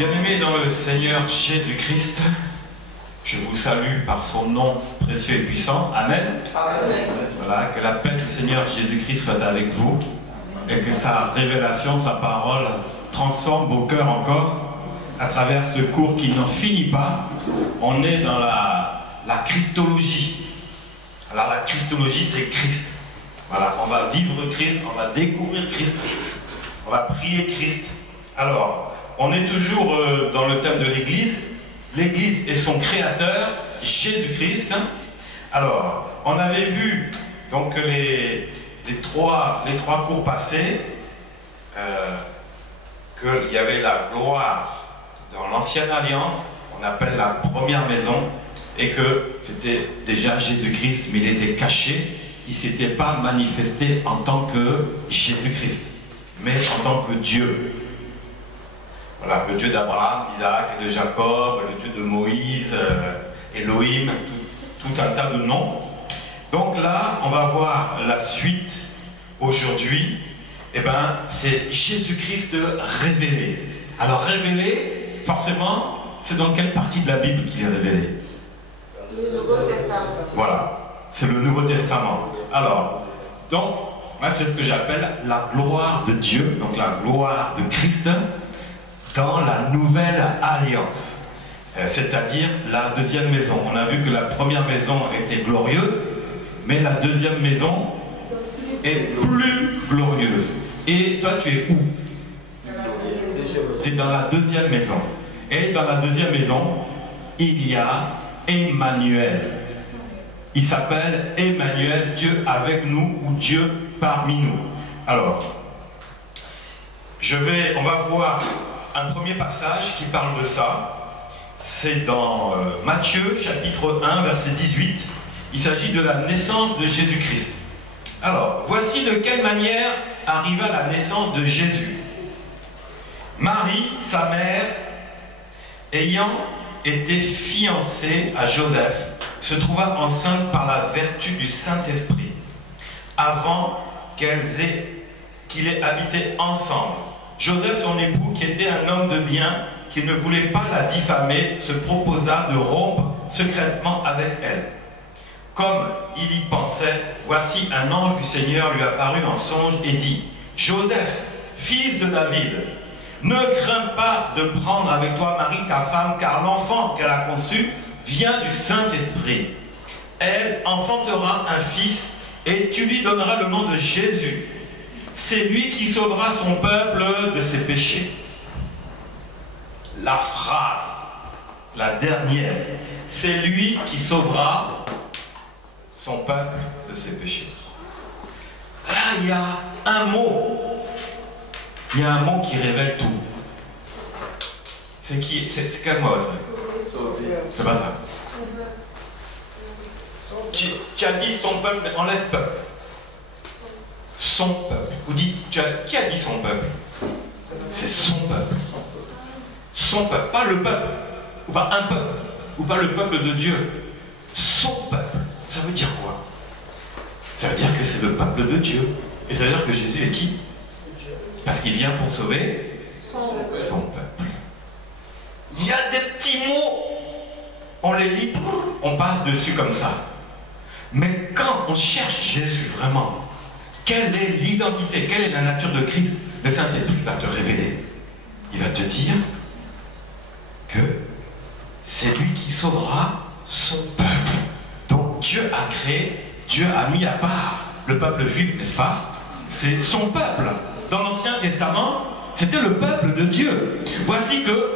Bien-aimés dans le Seigneur Jésus-Christ, je vous salue par son nom précieux et puissant. Amen. Amen. Voilà, que la paix du Seigneur Jésus-Christ soit avec vous et que sa révélation, sa parole transforme vos cœurs encore à travers ce cours qui n'en finit pas. On est dans la Christologie. Alors la Christologie, c'est Christ. Voilà, on va vivre Christ, on va découvrir Christ, on va prier Christ. Alors, on est toujours dans le thème de l'Église. L'Église est son créateur, Jésus-Christ. Alors, on avait vu donc les trois cours passés qu'il y avait la gloire dans l'ancienne alliance, on appelle la première maison, et que c'était déjà Jésus-Christ, mais il était caché, il ne s'était pas manifesté en tant que Jésus-Christ, mais en tant que Dieu. Voilà, le Dieu d'Abraham, d'Isaac et de Jacob, le Dieu de Moïse, Elohim, tout un tas de noms. Donc là, on va voir la suite aujourd'hui. Eh bien, c'est Jésus-Christ révélé. Alors révélé, forcément, c'est dans quelle partie de la Bible qu'il est révélé? Le Nouveau Testament. Voilà, c'est le Nouveau Testament. Alors, donc, moi c'est ce que j'appelle la gloire de Dieu, donc la gloire de Christ dans la nouvelle alliance, c'est-à-dire la deuxième maison. On a vu que la première maison était glorieuse, mais la deuxième maison est plus glorieuse. Et toi, tu es où? Tu es dans la deuxième maison. Et dans la deuxième maison, il y a Emmanuel. Il s'appelle Emmanuel, Dieu avec nous ou Dieu parmi nous. Alors, on va voir un premier passage qui parle de ça. C'est dans Matthieu chapitre 1 verset 18. Il s'agit de la naissance de Jésus-Christ. Alors, voici de quelle manière arriva la naissance de Jésus. Marie, sa mère, ayant été fiancée à Joseph, se trouva enceinte par la vertu du Saint-Esprit, avant qu'il ait habité ensemble. Joseph, son époux, qui était un homme de bien, qui ne voulait pas la diffamer, se proposa de rompre secrètement avec elle. Comme il y pensait, voici un ange du Seigneur lui apparut en songe et dit: Joseph, fils de David, ne crains pas de prendre avec toi Marie ta femme, car l'enfant qu'elle a conçu vient du Saint-Esprit. Elle enfantera un fils et tu lui donneras le nom de Jésus. C'est lui qui sauvera son peuple de ses péchés. La phrase, la dernière, c'est lui qui sauvera son peuple de ses péchés. Là, il y a un mot. Il y a un mot qui révèle tout. C'est qui? C'est quel mot? C'est pas ça. Tu as dit son peuple, mais enlève peuple. Son peuple. Vous dites, qui a dit son peuple? C'est son peuple. Son peuple, pas le peuple, ou pas un peuple, ou pas le peuple de Dieu. Son peuple. Ça veut dire quoi? Ça veut dire que c'est le peuple de Dieu. Et ça veut dire que Jésus est qui? Parce qu'il vient pour sauver son peuple. Il y a des petits mots, on les lit, on passe dessus comme ça. Mais quand on cherche Jésus vraiment, quelle est l'identité, quelle est la nature de Christ? Le Saint-Esprit va te révéler. Il va te dire que c'est lui qui sauvera son peuple. Donc Dieu a créé, Dieu a mis à part le peuple juif, n'est-ce pas? C'est son peuple. Dans l'Ancien Testament, c'était le peuple de Dieu. Voici que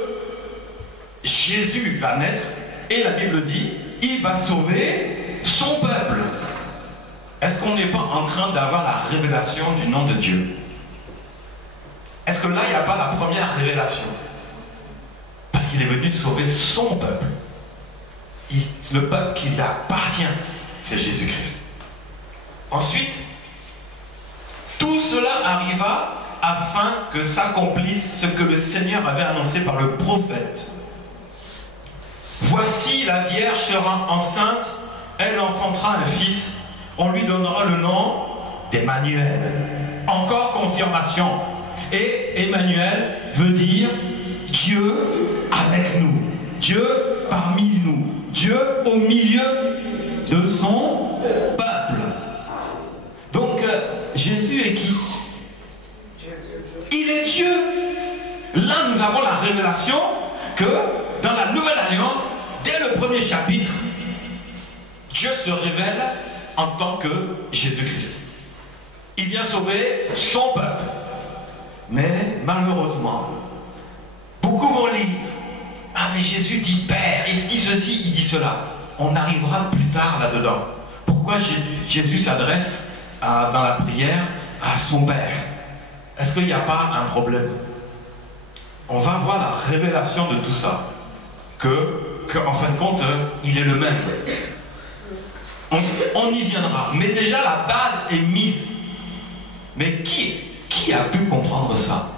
Jésus va naître et la Bible dit, il va sauver son peuple. Est-ce qu'on n'est pas en train d'avoir la révélation du nom de Dieu? Est-ce que là, il n'y a pas la première révélation? Parce qu'il est venu sauver son peuple. Le peuple qui lui appartient, c'est Jésus-Christ. Ensuite, tout cela arriva afin que s'accomplisse ce que le Seigneur avait annoncé par le prophète. Voici, la Vierge sera enceinte, elle enfantera un fils, on lui donnera le nom d'Emmanuel. Encore confirmation. Et Emmanuel veut dire Dieu avec nous, Dieu parmi nous, Dieu au milieu de son peuple. Donc Jésus est qui? Il est Dieu. Là nous avons la révélation que dans la nouvelle alliance, dès le premier chapitre, Dieu se révèle en tant que Jésus-Christ. Il vient sauver son peuple. Mais malheureusement, beaucoup vont lire: ah mais Jésus dit Père, il dit ceci, il dit cela. On arrivera plus tard là-dedans. Pourquoi Jésus s'adresse dans la prière à son Père? Est-ce qu'il n'y a pas un problème? On va voir la révélation de tout ça. Que en fin de compte, il est le même. On y viendra. Mais déjà la base est mise. Mais qui a pu comprendre ça?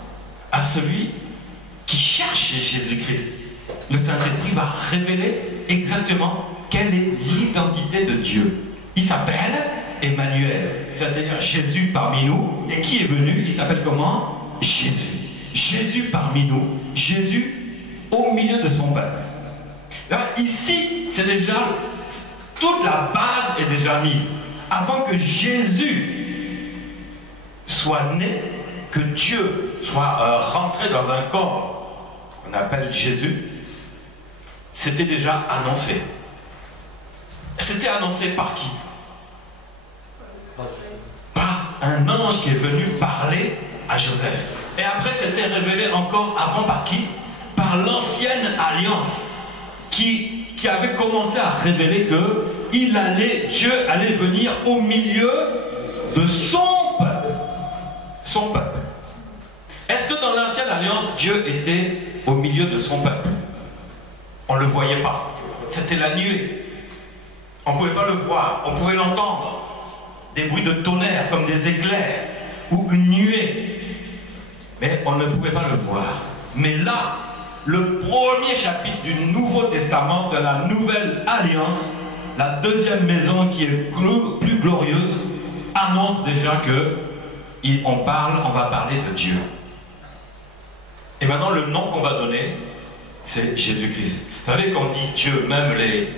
À celui qui cherche Jésus-Christ. Le Saint-Esprit va révéler exactement quelle est l'identité de Dieu. Il s'appelle Emmanuel, c'est-à-dire Jésus parmi nous. Et qui est venu? Il s'appelle comment? Jésus. Jésus parmi nous, Jésus au milieu de son peuple. Là, ici, c'est déjà, toute la base est déjà mise. Avant que Jésus soit né, que Dieu soit rentré dans un corps qu'on appelle Jésus, c'était déjà annoncé. C'était annoncé par qui? Par un ange qui est venu parler à Joseph. Et après, c'était révélé encore avant par qui? Par l'ancienne alliance qui avait commencé à révéler que Dieu allait venir au milieu de son peuple. Son peuple. Est-ce que dans l'ancienne alliance, Dieu était au milieu de son peuple? On ne le voyait pas. C'était la nuée. On ne pouvait pas le voir. On pouvait l'entendre. Des bruits de tonnerre comme des éclairs ou une nuée. Mais on ne pouvait pas le voir. Mais là, le premier chapitre du Nouveau Testament, de la Nouvelle Alliance, la deuxième maison qui est plus glorieuse, annonce déjà que on va parler de Dieu. Et maintenant, le nom qu'on va donner, c'est Jésus-Christ. Vous savez qu'on dit Dieu, même les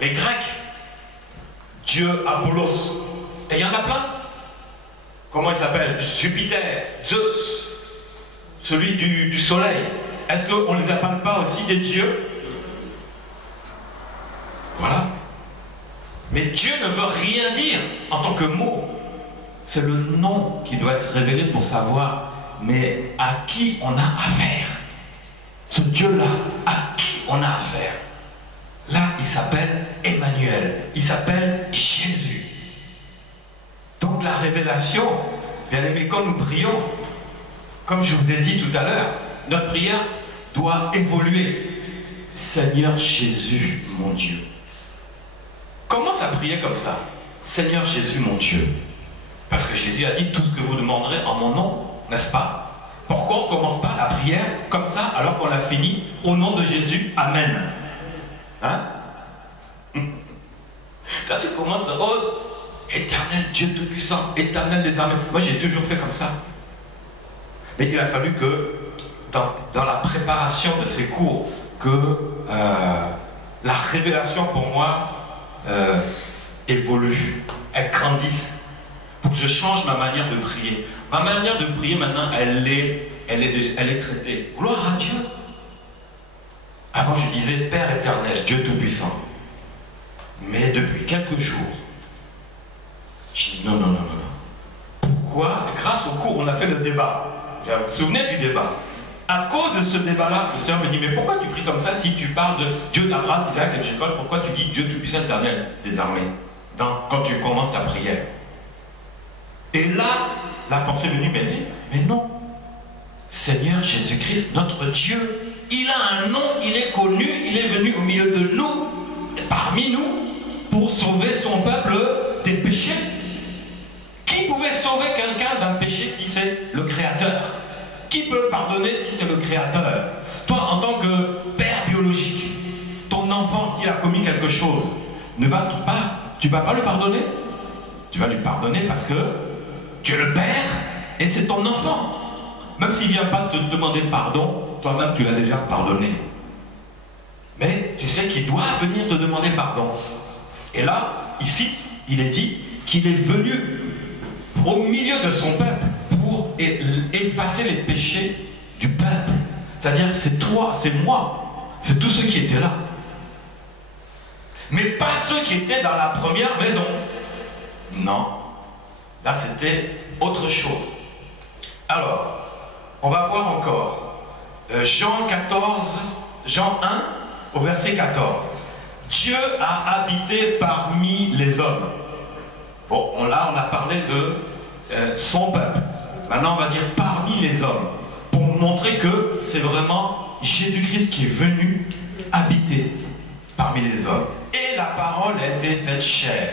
Grecs, Dieu Apollos. Et il y en a plein. Comment il s'appelle? Jupiter, Zeus, celui du soleil. Est-ce qu'on ne les appelle pas aussi des dieux? Voilà. Mais Dieu ne veut rien dire en tant que mot. C'est le nom qui doit être révélé pour savoir, mais à qui on a affaire. Ce Dieu-là, à qui on a affaire. Là, il s'appelle Emmanuel. Il s'appelle Jésus. Donc la révélation, bien aimé, quand nous prions, comme je vous ai dit tout à l'heure, notre prière doit évoluer. Seigneur Jésus, mon Dieu. Commence à prier comme ça. Seigneur Jésus, mon Dieu. Parce que Jésus a dit tout ce que vous demanderez en mon nom, n'est-ce pas? Pourquoi on ne commence pas la prière comme ça alors qu'on l'a fini au nom de Jésus? Amen. Hein? Quand tu commences, oh, Éternel Dieu Tout-Puissant, Éternel des armées. Moi j'ai toujours fait comme ça. Mais il a fallu que dans la préparation de ces cours, que la révélation pour moi évolue, elle grandisse, pour que je change ma manière de prier. Ma manière de prier maintenant, elle est traitée. Gloire à Dieu. Avant je disais Père éternel, Dieu Tout-Puissant. Mais depuis quelques jours, je dis non. Pourquoi? Grâce au cours, on a fait le débat. Vous vous souvenez du débat? À cause de ce débat-là, le Seigneur me dit, mais pourquoi tu pries comme ça si tu parles de Dieu d'Abraham, d'Isaac et de Jacob? Pourquoi tu dis Dieu Tout-Puissant éternel des armées quand tu commences ta prière? Et là, la pensée est venue, mais non. Seigneur Jésus-Christ, notre Dieu, il a un nom, il est connu, il est venu au milieu de nous, parmi nous, pour sauver son peuple des péchés. Qui pouvait sauver quelqu'un d'un péché si c'est le Créateur? Qui peut pardonner si c'est le Créateur? Toi, en tant que père biologique, ton enfant, s'il a commis quelque chose, tu vas pas le pardonner? Tu vas lui pardonner parce que tu es le père et c'est ton enfant. Même s'il ne vient pas te demander pardon, toi-même tu l'as déjà pardonné. Mais tu sais qu'il doit venir te demander pardon. Et là, ici, il est dit qu'il est venu au milieu de son peuple pour effacer les péchés du peuple. C'est-à-dire, c'est toi, c'est moi, c'est tous ceux qui étaient là. Mais pas ceux qui étaient dans la première maison. Non. Là, c'était autre chose. Alors, on va voir encore. Jean 1, au verset 14. Dieu a habité parmi les hommes. Bon, là, on a parlé de son peuple. Maintenant, on va dire parmi les hommes. Pour montrer que c'est vraiment Jésus-Christ qui est venu habiter parmi les hommes. Et la parole a été faite chair.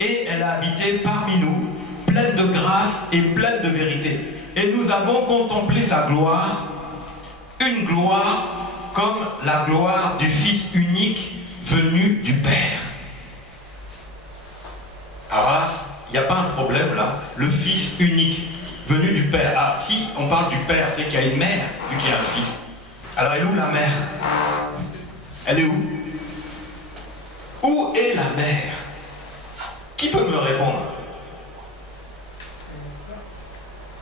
Et elle a habité parmi nous, pleine de grâce et pleine de vérité. Et nous avons contemplé sa gloire, une gloire comme la gloire du Fils unique venu du Père. Alors là, il n'y a pas un problème là. Le Fils unique venu du Père. Ah, si on parle du Père, c'est qu'il y a une mère, vu qu'il y a un Fils. Alors elle est où la mère? Elle est où? Où est la mère? Qui peut me répondre?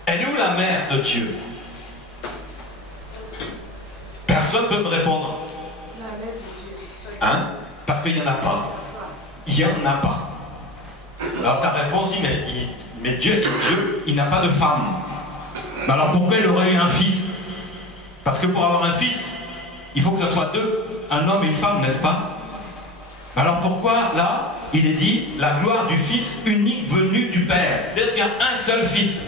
Elle est où la mère de Dieu? Personne ne peut me répondre. Hein? Parce qu'il n'y en a pas. Il n'y en a pas. Alors ta réponse dit, mais Dieu, il n'a pas de femme. Mais alors pourquoi il aurait eu un fils? Parce que pour avoir un fils, il faut que ce soit deux, un homme et une femme, n'est-ce pas? Alors pourquoi là, il est dit la gloire du Fils unique venu du Père? C'est-à-dire qu'il y a un seul fils.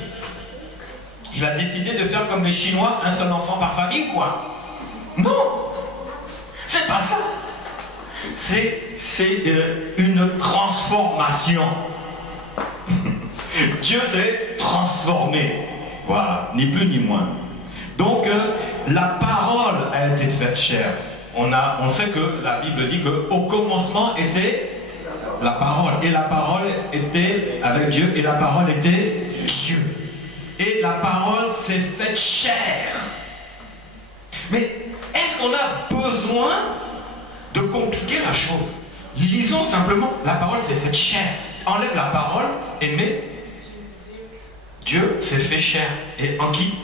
Il a décidé de faire comme les Chinois, un seul enfant par famille, quoi. Non, c'est pas ça. C'est une transformation. Dieu s'est transformé. Voilà, ni plus ni moins. Donc, la parole a été faite chair. On sait que la Bible dit qu'au commencement était la parole. Et la parole était avec Dieu. Et la parole était Dieu. Et la parole s'est faite chair. Mais est-ce qu'on a besoin de compliquer la chose? Lisons simplement, la parole s'est faite chair. Enlève la parole et mets Dieu s'est fait chair. Et en qui?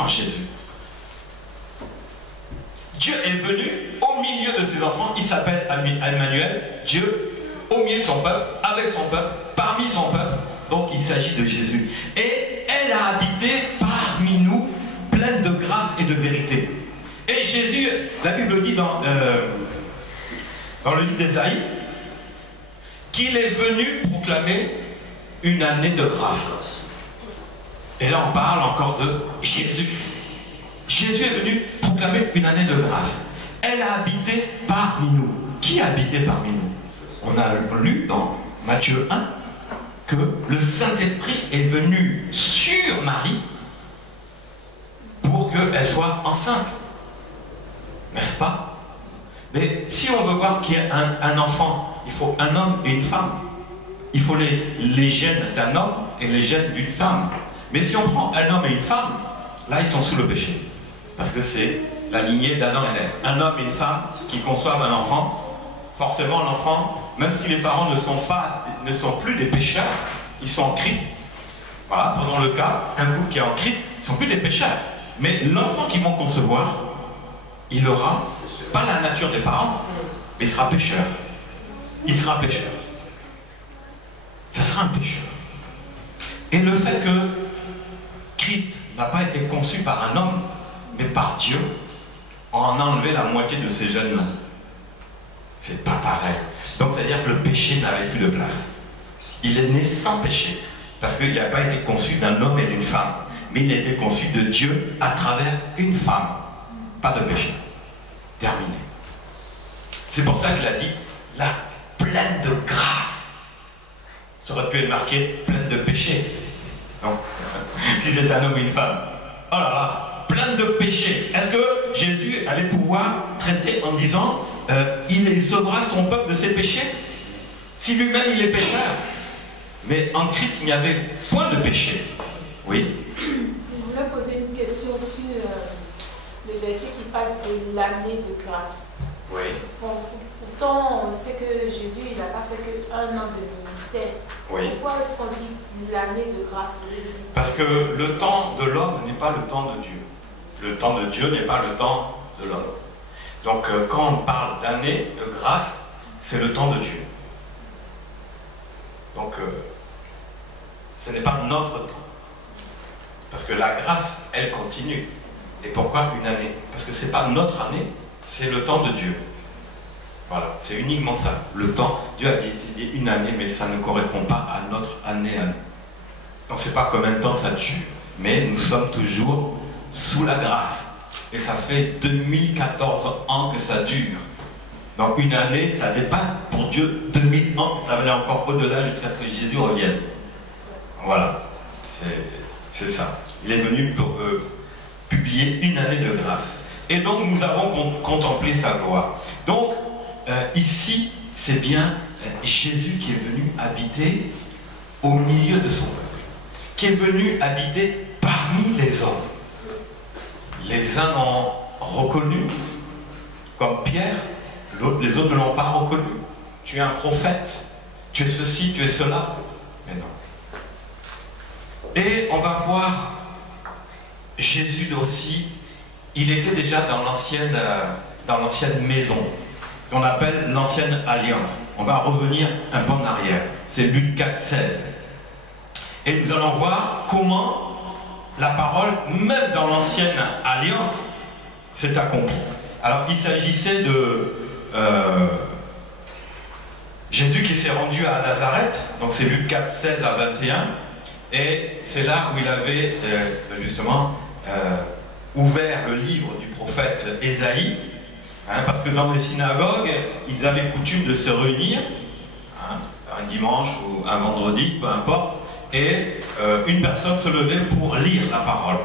En Jésus. Dieu est venu au milieu de ses enfants. Il s'appelle Emmanuel. Dieu au milieu de son peuple, avec son peuple, parmi son peuple. Donc il s'agit de Jésus. Et elle a habité parmi nous, pleine de grâce et de vérité. Et Jésus, la Bible dit dans le livre d'Ésaïe, qu'il est venu proclamer une année de grâce. Et là on parle encore de Jésus-Christ. Jésus est venu proclamer une année de grâce. Elle a habité parmi nous. Qui a habité parmi nous? On a lu dans Matthieu 1 que le Saint-Esprit est venu sur Marie pour qu'elle soit enceinte. N'est-ce pas? Mais si on veut voir qu'il y a un enfant, il faut un homme et une femme. Il faut les gènes d'un homme et les gènes d'une femme. Mais si on prend un homme et une femme, là ils sont sous le péché. Parce que c'est la lignée d'Adam et d'Ève. Un homme et une femme qui conçoivent un enfant. Forcément l'enfant, même si les parents ne sont plus des pécheurs, ils sont en Christ. Voilà, prenons le cas, un couple qui est en Christ, ils ne sont plus des pécheurs. Mais l'enfant qu'ils vont concevoir, il n'aura pas la nature des parents, mais il sera pécheur. Il sera pécheur. Ça sera un pécheur. Et le fait que Christ n'a pas été conçu par un homme, mais par Dieu, on en a enlevé la moitié de ces gènes-là. C'est pas pareil. Donc c'est-à-dire que le péché n'avait plus de place. Il est né sans péché, parce qu'il n'a pas été conçu d'un homme et d'une femme, mais il a été conçu de Dieu à travers une femme. Pas de péché. Terminé. C'est pour ça qu'il a dit la pleine de grâce. Ça aurait pu être marqué pleine de péché. Non. Si c'était un homme et une femme. Oh là là, pleine de péché. Est-ce que Jésus allait pouvoir traiter en disant il sauvera son peuple de ses péchés? Si lui-même il est pécheur. Mais en Christ il n'y avait point de péché. Oui. Je voulais poser une aussi le verset qui parle de l'année de grâce. Oui. Bon, pourtant, on sait que Jésus, il n'a pas fait qu'un an de ministère. Oui. Pourquoi est-ce qu'on dit l'année de grâce? Parce que le temps de l'homme n'est pas le temps de Dieu. Le temps de Dieu n'est pas le temps de l'homme. Donc quand on parle d'année de grâce, c'est le temps de Dieu. Donc ce n'est pas notre temps. Parce que la grâce, elle continue. Et pourquoi une année? Parce que ce n'est pas notre année, c'est le temps de Dieu. Voilà, c'est uniquement ça. Le temps, Dieu a décidé une année, mais ça ne correspond pas à notre année à nous. On ne sait pas combien de temps ça dure, mais nous sommes toujours sous la grâce. Et ça fait 2014 ans que ça dure. Donc une année, ça dépasse pour Dieu 2000 ans, ça va aller encore au-delà jusqu'à ce que Jésus revienne. Voilà, c'est ça. Il est venu pour publier une année de grâce. Et donc nous avons contemplé sa gloire. Donc ici, c'est bien Jésus qui est venu habiter au milieu de son peuple, qui est venu habiter parmi les hommes. Les uns l'ont reconnu, comme Pierre, les autres ne l'ont pas reconnu. Tu es un prophète, tu es ceci, tu es cela. Mais non. Et on va voir Jésus aussi, il était déjà dans l'ancienne maison, ce qu'on appelle l'ancienne alliance. On va revenir un peu en arrière. C'est Luc 4, 16. Et nous allons voir comment la parole, même dans l'ancienne alliance, s'est accomplie. Alors il s'agissait de Jésus qui s'est rendu à Nazareth, donc c'est Luc 4, 16 à 21, et c'est là où il avait justement ouvert le livre du prophète Ésaïe, parce que dans les synagogues, ils avaient coutume de se réunir, un dimanche ou un vendredi, peu importe, et une personne se levait pour lire la parole.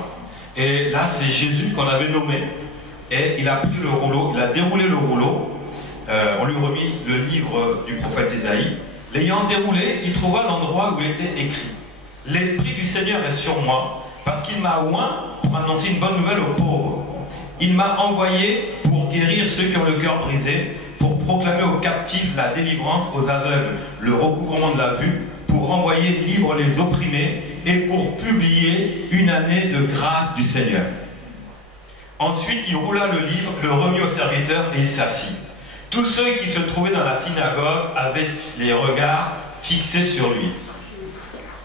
Et là, c'est Jésus qu'on avait nommé. Et il a pris le rouleau, il a déroulé le rouleau. On lui remit le livre du prophète Ésaïe. L'ayant déroulé, il trouva l'endroit où il était écrit: L'Esprit du Seigneur est sur moi, parce qu'il m'a oint pour annoncer une bonne nouvelle aux pauvres. Il m'a envoyé pour guérir ceux qui ont le cœur brisé, pour proclamer aux captifs la délivrance, aux aveugles le recouvrement de la vue, pour renvoyer libres les opprimés et pour publier une année de grâce du Seigneur. Ensuite, il roula le livre, le remit au serviteur et il s'assit. Tous ceux qui se trouvaient dans la synagogue avaient les regards fixés sur lui.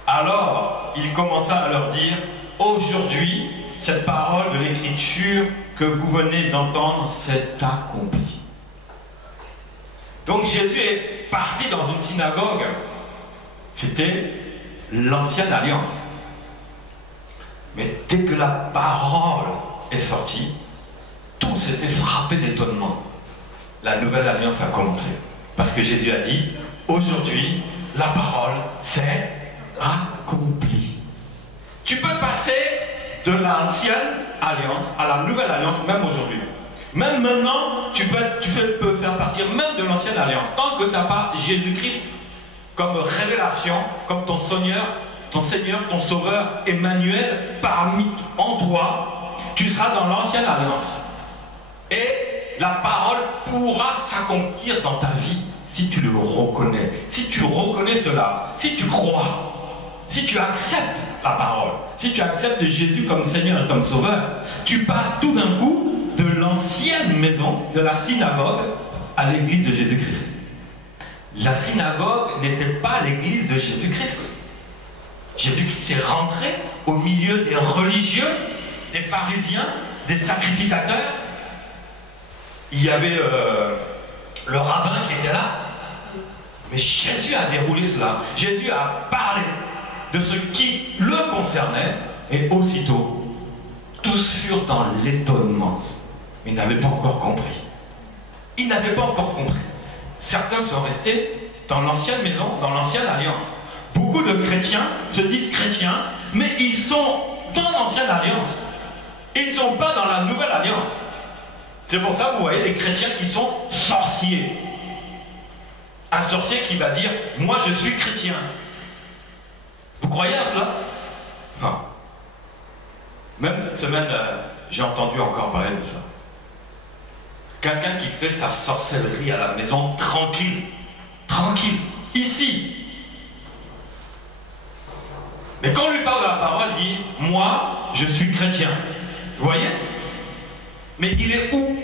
Alors, il commença à leur dire: Aujourd'hui, cette parole de l'Écriture que vous venez d'entendre s'est accomplie. Donc Jésus est parti dans une synagogue. C'était l'ancienne alliance. Mais dès que la parole est sortie, tout s'était frappé d'étonnement. La nouvelle alliance a commencé. Parce que Jésus a dit: aujourd'hui, la parole s'est accomplie. Tu peux passer de l'ancienne alliance à la nouvelle alliance, même aujourd'hui. Même maintenant, tu peux faire partir même de l'ancienne alliance. Tant que tu n'as pas Jésus-Christ comme révélation, comme ton Seigneur, ton Sauveur, Emmanuel, en toi, tu seras dans l'ancienne alliance. Et la parole pourra s'accomplir dans ta vie si tu le reconnais. Si tu reconnais cela, si tu crois, si tu acceptes la parole, si tu acceptes Jésus comme Seigneur et comme Sauveur, tu passes tout d'un coup de l'ancienne maison, de la synagogue, à l'église de Jésus-Christ. La synagogue n'était pas l'église de Jésus-Christ. Jésus-Christ est rentré au milieu des religieux, des pharisiens, des sacrificateurs. Il y avait le rabbin qui était là. Mais Jésus a déroulé cela. Jésus a parlé de ce qui le concernait. Et aussitôt, tous furent dans l'étonnement. Mais ils n'avaient pas encore compris. Ils n'avaient pas encore compris. Certains sont restés dans l'ancienne maison, dans l'ancienne alliance. Beaucoup de chrétiens se disent chrétiens, mais ils sont dans l'ancienne alliance. Ils ne sont pas dans la nouvelle alliance. C'est pour ça que vous voyez des chrétiens qui sont sorciers. Un sorcier qui va dire: moi je suis chrétien. Vous croyez à cela? Non. Même cette semaine, j'ai entendu encore parler de ça. Quelqu'un qui fait sa sorcellerie à la maison, tranquille. Tranquille. Ici. Mais quand on lui parle de la parole, il dit, moi, je suis chrétien. Vous voyez? Mais il est où?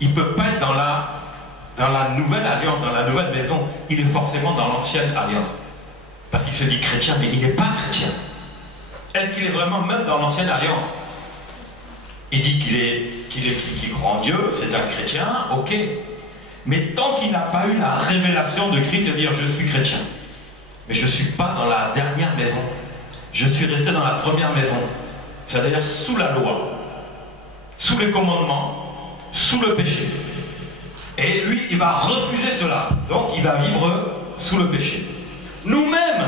Il ne peut pas être dans la nouvelle alliance, dans la nouvelle maison. Il est forcément dans l'ancienne alliance. Parce qu'il se dit chrétien, mais il n'est pas chrétien. Est-ce qu'il est vraiment même dans l'ancienne alliance? Il dit qu'il croit en Dieu, c'est un chrétien, ok. Mais tant qu'il n'a pas eu la révélation de Christ, c'est-à-dire je suis chrétien, mais je ne suis pas dans la dernière maison. Je suis resté dans la première maison, c'est-à-dire sous la loi, sous les commandements, sous le péché. Et lui, il va refuser cela. Donc, il va vivre sous le péché. Nous-mêmes,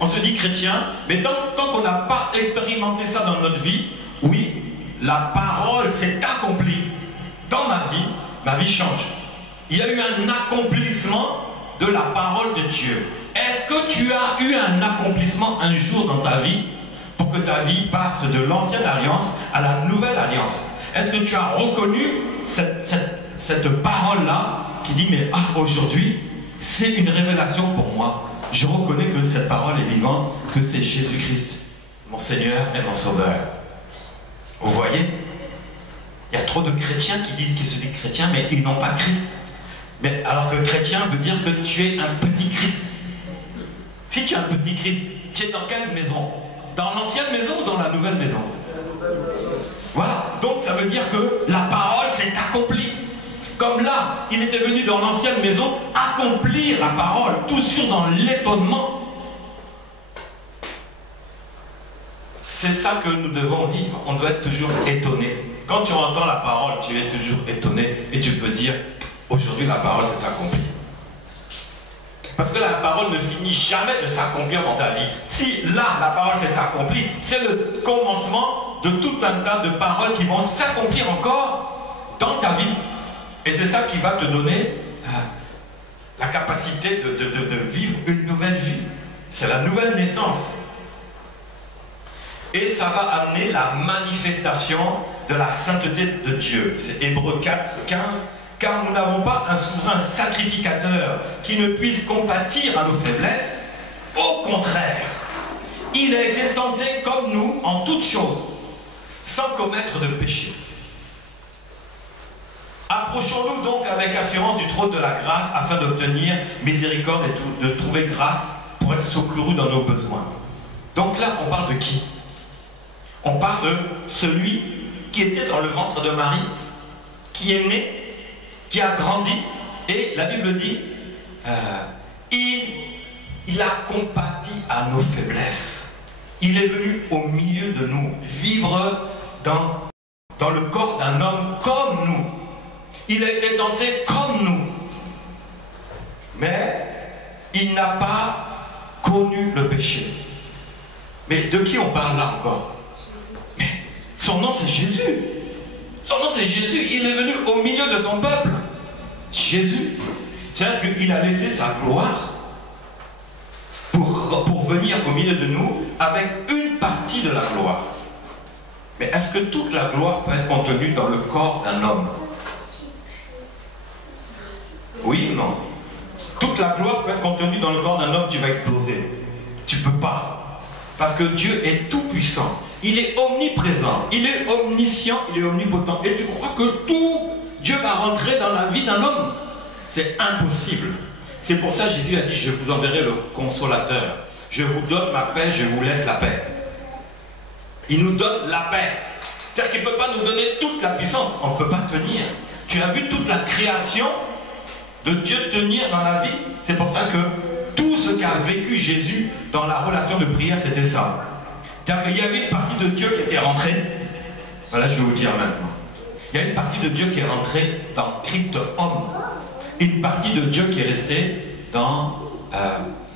on se dit chrétien, mais tant qu'on n'a pas expérimenté ça dans notre vie, oui, la parole s'est accomplie dans ma vie change. Il y a eu un accomplissement de la parole de Dieu. Est-ce que tu as eu un accomplissement un jour dans ta vie pour que ta vie passe de l'ancienne alliance à la nouvelle alliance? Est-ce que tu as reconnu cette parole-là qui dit, mais aujourd'hui, c'est une révélation pour moi. Je reconnais que cette parole est vivante, que c'est Jésus-Christ, mon Seigneur et mon Sauveur. Vous voyez? Il y a trop de chrétiens qui disent qu'ils se disent chrétiens, mais ils n'ont pas Christ. Mais alors que chrétien veut dire que tu es un petit Christ. Si tu es un petit Christ, tu es dans quelle maison? Dans l'ancienne maison ou dans la nouvelle maison? Voilà, donc ça veut dire que la parole s'est accomplie. Comme là, il était venu dans l'ancienne maison accomplir la parole, toujours dans l'étonnement. C'est ça que nous devons vivre. On doit être toujours étonné. Quand tu entends la parole, tu es toujours étonné et tu peux dire, aujourd'hui la parole s'est accomplie. Parce que la parole ne finit jamais de s'accomplir dans ta vie. Si là, la parole s'est accomplie, c'est le commencement de tout un tas de paroles qui vont s'accomplir encore dans ta vie. Et c'est ça qui va te donner la capacité de vivre une nouvelle vie. C'est la nouvelle naissance. Et ça va amener la manifestation de la sainteté de Dieu. C'est Hébreux 4, 15. Car nous n'avons pas un souverain sacrificateur qui ne puisse compatir à nos faiblesses. Au contraire, il a été tenté comme nous en toutes choses, sans commettre de péché. Approchons-nous donc avec assurance du trône de la grâce afin d'obtenir miséricorde et de trouver grâce pour être secourus dans nos besoins. Donc là, on parle de qui? On parle de celui qui était dans le ventre de Marie, qui est né, qui a grandi, et la Bible dit, il a compati à nos faiblesses. Il est venu au milieu de nous, vivre dans le corps d'un homme comme nous. Il a été tenté comme nous. Mais il n'a pas connu le péché. Mais de qui on parle là encore? Mais son nom c'est Jésus. Son nom c'est Jésus. Il est venu au milieu de son peuple. Jésus. C'est-à-dire qu'il a laissé sa gloire pour venir au milieu de nous avec une partie de la gloire. Mais est-ce que toute la gloire peut être contenue dans le corps d'un homme? Oui ou non? Toute la gloire peut être contenue dans le corps d'un homme, tu vas exploser. Tu ne peux pas. Parce que Dieu est tout puissant. Il est omniprésent. Il est omniscient. Il est omnipotent. Et tu crois que tout Dieu va rentrer dans la vie d'un homme? C'est impossible. C'est pour ça que Jésus a dit, je vous enverrai le consolateur. Je vous donne ma paix, je vous laisse la paix. Il nous donne la paix. C'est-à-dire qu'il ne peut pas nous donner toute la puissance. On ne peut pas tenir. Tu as vu toute la création de Dieu tenir dans la vie? C'est pour ça que tout ce qu'a vécu Jésus dans la relation de prière, c'était ça. C'est-à-dire qu'il y avait une partie de Dieu qui était rentrée. Voilà, je vais vous le dire maintenant. Il y a une partie de Dieu qui est rentrée dans Christ homme. Une partie de Dieu qui est restée dans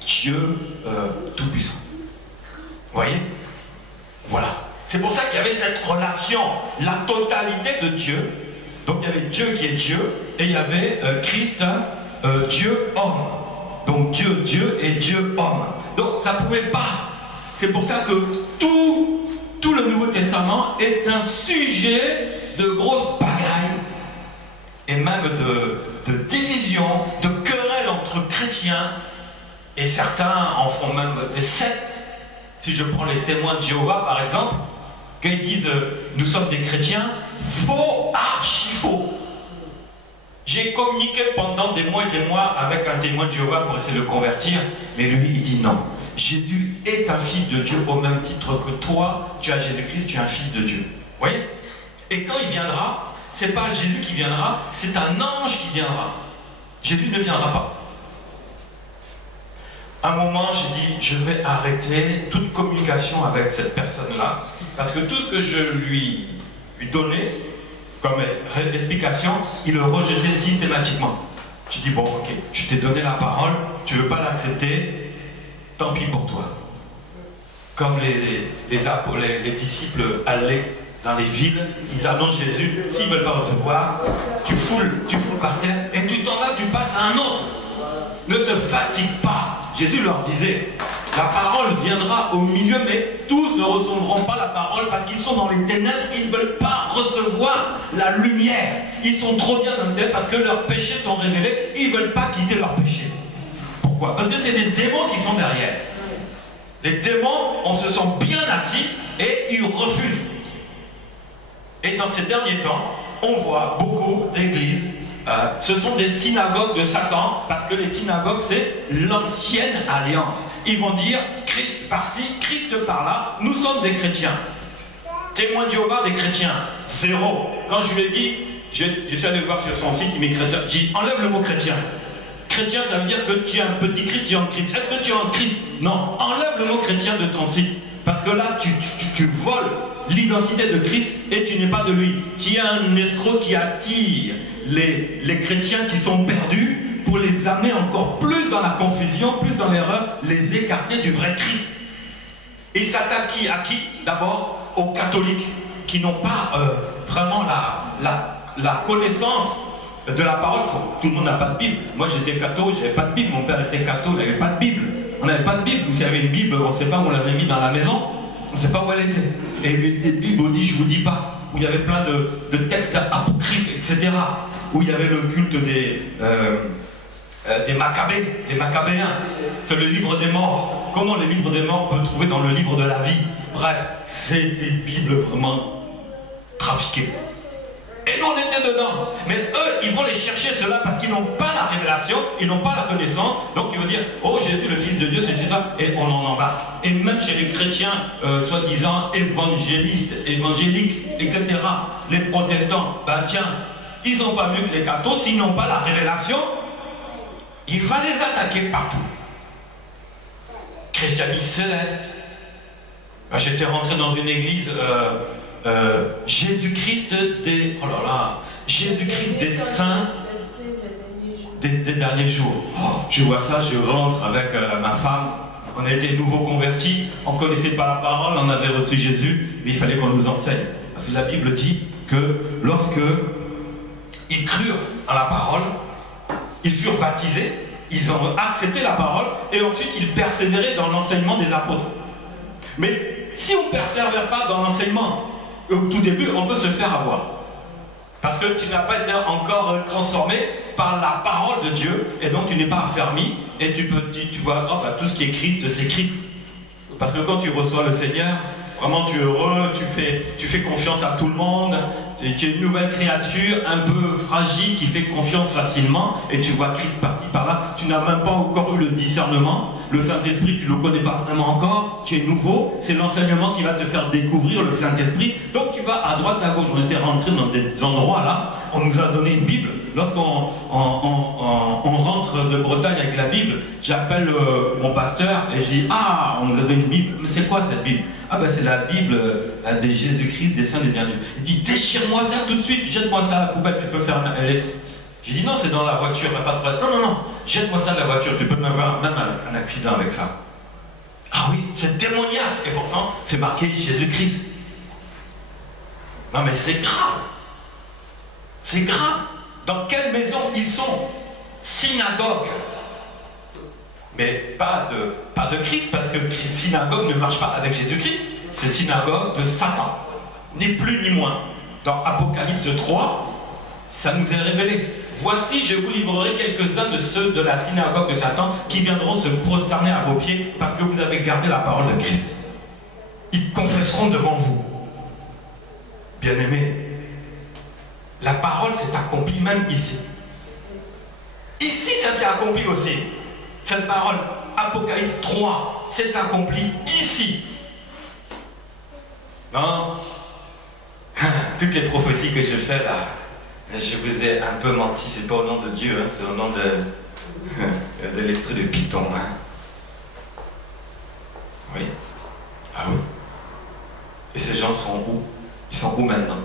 Dieu tout-puissant. Vous voyez? Voilà. C'est pour ça qu'il y avait cette relation, la totalité de Dieu. Donc il y avait Dieu qui est Dieu, et il y avait Christ, Dieu homme. Donc Dieu et Dieu homme. Donc ça ne pouvait pas. C'est pour ça que tout tout le Nouveau Testament est un sujet de grosses bagailles et même de division, de querelles entre chrétiens, et certains en font même des sectes. Si je prends les témoins de Jéhovah par exemple, quand ils disent nous sommes des chrétiens, faux, archi faux. J'ai communiqué pendant des mois et des mois avec un témoin de Jéhovah pour essayer de le convertir, mais lui il dit non. Jésus est un fils de Dieu au même titre que toi, tu as Jésus-Christ, tu es un fils de Dieu. Vous voyez? Et quand il viendra, c'est pas Jésus qui viendra, c'est un ange qui viendra. Jésus ne viendra pas. À un moment, j'ai dit, je vais arrêter toute communication avec cette personne-là, parce que tout ce que je lui donnais comme explication, il le rejetait systématiquement. J'ai dit, bon, ok, je t'ai donné la parole, tu ne veux pas l'accepter, tant pis pour toi. Comme les disciples allaient dans les villes, ils annoncent Jésus, s'ils ne veulent pas recevoir, tu foules par terre, et tu t'en vas, tu passes à un autre. Ne te fatigue pas. Jésus leur disait, la parole viendra au milieu, mais tous ne recevront pas la parole parce qu'ils sont dans les ténèbres, ils ne veulent pas recevoir la lumière. Ils sont trop bien dans le ténèbres parce que leurs péchés sont révélés, ils ne veulent pas quitter leurs péchés. Pourquoi? Parce que c'est des démons qui sont derrière. Les démons, on se sent bien assis et ils refusent. Et dans ces derniers temps, on voit beaucoup d'églises. Ce sont des synagogues de Satan, parce que les synagogues, c'est l'ancienne alliance. Ils vont dire, Christ par-ci, Christ par-là, nous sommes des chrétiens. Témoins de Jéhovah, des chrétiens. Zéro. Quand je lui ai dit, je suis allé voir sur son site, il met chrétien, j'ai dit, enlève le mot chrétien. Chrétien, ça veut dire que tu es un petit Christ, tu es en Christ. Est-ce que tu es en Christ? Non. Enlève le mot chrétien de ton site. Parce que là, tu voles l'identité de Christ et tu n'es pas de lui. Tu es un escroc qui attire les chrétiens qui sont perdus pour les amener encore plus dans la confusion, plus dans l'erreur, les écarter du vrai Christ. Et il s'attaque à qui? D'abord aux catholiques qui n'ont pas vraiment la connaissance de la parole. Tout le monde n'a pas de Bible. Moi j'étais catho, j'avais pas de Bible. Mon père était catho, il n'avait pas de Bible. On n'avait pas de Bible. S'il y avait une Bible, on ne sait pas où on l'avait mis dans la maison. On ne sait pas où elle était. Et les Bibles, on dit, je ne vous dis pas. Où il y avait plein de textes apocryphes, etc. Où il y avait le culte des Maccabées, les Maccabéens. C'est le livre des morts. Comment les livres des morts on peut trouver dans le livre de la vie? Bref, c'est des Bibles vraiment trafiquées. Et nous on était dedans. Mais eux, ils vont les chercher cela parce qu'ils n'ont pas la révélation, ils n'ont pas la connaissance. Donc ils vont dire, oh Jésus le Fils de Dieu, c'est ça. Et on en embarque. Et même chez les chrétiens, soi-disant évangélistes, évangéliques, etc. Les protestants, ben tiens, ils n'ont pas mieux que les cathos, s'ils n'ont pas la révélation, il va les attaquer partout. Christianisme céleste. Ben, j'étais rentré dans une église... Jésus-Christ des... Oh là là, Jésus-Christ des saints des derniers jours. Oh, je vois ça, je rentre avec ma femme. On était nouveaux convertis, on ne connaissait pas la parole, on avait reçu Jésus, mais il fallait qu'on nous enseigne. Parce que la Bible dit que lorsque ils crurent à la parole, ils furent baptisés, ils ont accepté la parole, et ensuite ils persévéraient dans l'enseignement des apôtres. Mais si on ne persévère pas dans l'enseignement, au tout début, on peut se faire avoir. Parce que tu n'as pas été encore transformé par la parole de Dieu, et donc tu n'es pas affermi, et tu vois, oh, bah, tout ce qui est Christ, c'est Christ. Parce que quand tu reçois le Seigneur, vraiment tu es heureux, tu fais confiance à tout le monde, tu es une nouvelle créature, un peu fragile, qui fait confiance facilement, et tu vois Christ par-ci, par-là, tu n'as même pas encore eu le discernement, le Saint-Esprit, tu ne le connais pas vraiment encore, tu es nouveau, c'est l'enseignement qui va te faire découvrir le Saint-Esprit, donc tu vas à droite, à gauche. On était rentré dans des endroits là, on nous a donné une Bible. Lorsqu'on rentre de Bretagne avec la Bible, j'appelle mon pasteur et je dis, ah, on nous a donné une Bible, mais c'est quoi cette Bible? Ah ben c'est la Bible de Jésus-Christ, des saints des derniers. Il dit, déchire-moi ça tout de suite, jette-moi ça à la poubelle, tu peux faire... J'ai dit, non, c'est dans la voiture, pas de problème. Non, non, non, jette-moi ça de la voiture, tu peux avoir même un accident avec ça. Ah oui, c'est démoniaque, et pourtant, c'est marqué Jésus-Christ. Non mais c'est grave. C'est grave. Dans quelle maison ils sont? Synagogue. Mais pas de Christ, parce que synagogue ne marche pas avec Jésus-Christ. ces synagogues de Satan, ni plus ni moins. Dans Apocalypse 3, ça nous est révélé. Voici, je vous livrerai quelques-uns de ceux de la synagogue de Satan qui viendront se prosterner à vos pieds parce que vous avez gardé la parole de Christ. Ils confesseront devant vous. Bien-aimés, la parole s'est accomplie même ici. Ici, ça s'est accompli aussi. Cette parole, Apocalypse 3, s'est accomplie ici. Non? Toutes les prophéties que je fais là, je vous ai un peu menti, c'est pas au nom de Dieu, hein, c'est au nom de l'esprit de Python. Hein. Oui. Ah oui. Et ces gens sont où? Ils sont où maintenant?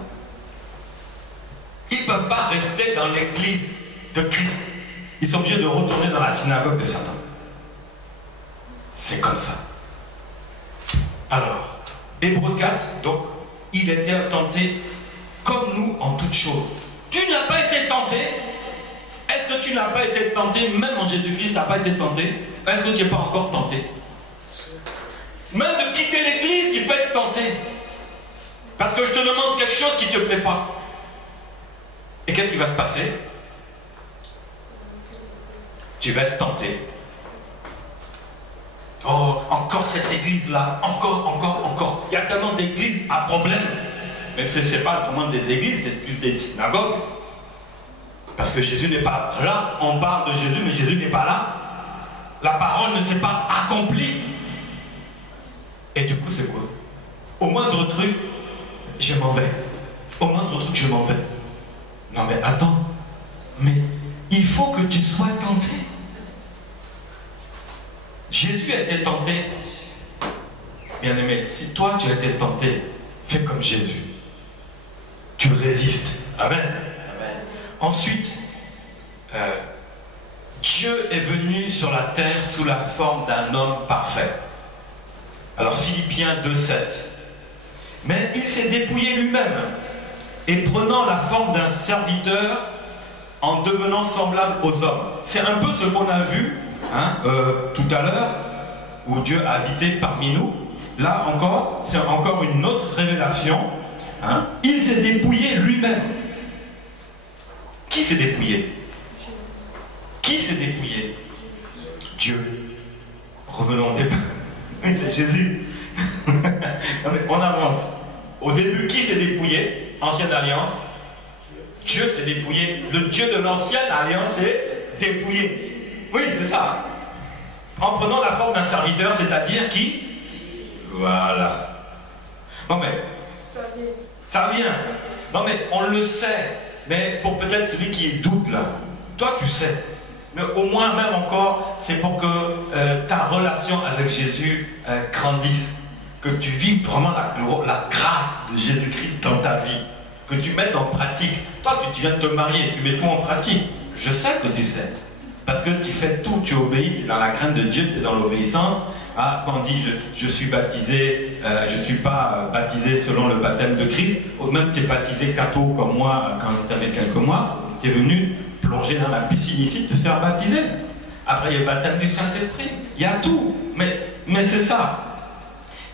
Ils ne peuvent pas rester dans l'église de Christ. Ils sont obligés de retourner dans la synagogue de Satan. C'est comme ça. Alors, Hébreux 4, donc, il était tenté comme nous en toutes choses. Tu n'as pas été tenté? Est-ce que tu n'as pas été tenté? Même en Jésus-Christ, tu n'as pas été tenté? Est-ce que tu n'es pas encore tenté? Même de quitter l'église, il peut être tenté. Parce que je te demande quelque chose qui ne te plaît pas. Et qu'est-ce qui va se passer? Tu vas être tenté. Oh, encore cette église-là, encore. Il y a tellement d'églises à problème. Mais ce n'est pas vraiment des églises, c'est plus des synagogues. Parce que Jésus n'est pas là. On parle de Jésus, mais Jésus n'est pas là. La parole ne s'est pas accomplie. Et du coup, c'est quoi? Au moindre truc, je m'en vais. Au moindre truc, je m'en vais. Non mais attends. Mais il faut que tu sois tenté. Jésus a été tenté. Bien-aimé, si toi tu as été tenté, fais comme Jésus. Tu résistes. Amen. Amen. Ensuite, Dieu est venu sur la terre sous la forme d'un homme parfait. Alors Philippiens 2,7. Mais il s'est dépouillé lui-même et prenant la forme d'un serviteur en devenant semblable aux hommes. C'est un peu ce qu'on a vu tout à l'heure, où Dieu a habité parmi nous. Là encore, c'est encore une autre révélation. Hein. Il s'est dépouillé lui-même. Qui s'est dépouillé? Qui s'est dépouillé? Dieu. Revenons au départ. Oui, c'est Jésus. Non, mais on avance. Au début, qui s'est dépouillé? Ancienne alliance. Dieu s'est dépouillé. Le Dieu de l'ancienne alliance s'est dépouillé. Oui, c'est ça. En prenant la forme d'un serviteur, c'est-à-dire qui? Voilà. Non mais, ça vient. Non mais, on le sait. Mais pour peut-être celui qui doute là, toi tu sais. Mais au moins même encore, c'est pour que ta relation avec Jésus grandisse. Que tu vives vraiment la grâce de Jésus-Christ dans ta vie. Que tu mettes en pratique. Toi, tu viens de te marier, tu mets tout en pratique. Je sais que tu sais. Parce que tu fais tout, tu obéis, tu es dans la crainte de Dieu, tu es dans l'obéissance. Ah, quand on dit je suis baptisé, je ne suis pas baptisé selon le baptême de Christ, ou même tu es baptisé catho comme moi quand tu avais quelques mois, tu es venu plonger dans la piscine ici, te faire baptiser. Après, il y a le baptême du Saint-Esprit. Il y a tout. Mais c'est ça.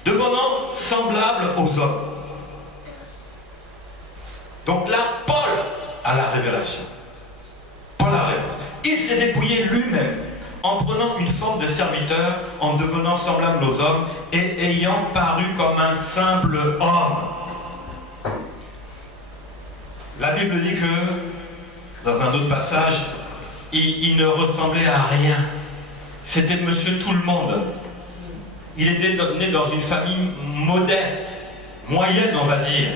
Devenant semblable aux hommes. Donc là, Paul a la révélation. Paul a la révélation. Il s'est dépouillé lui-même en prenant une forme de serviteur, en devenant semblable aux hommes et ayant paru comme un simple homme. La Bible dit que, dans un autre passage, il ne ressemblait à rien. C'était monsieur tout le monde. Il était né dans une famille modeste, moyenne on va dire.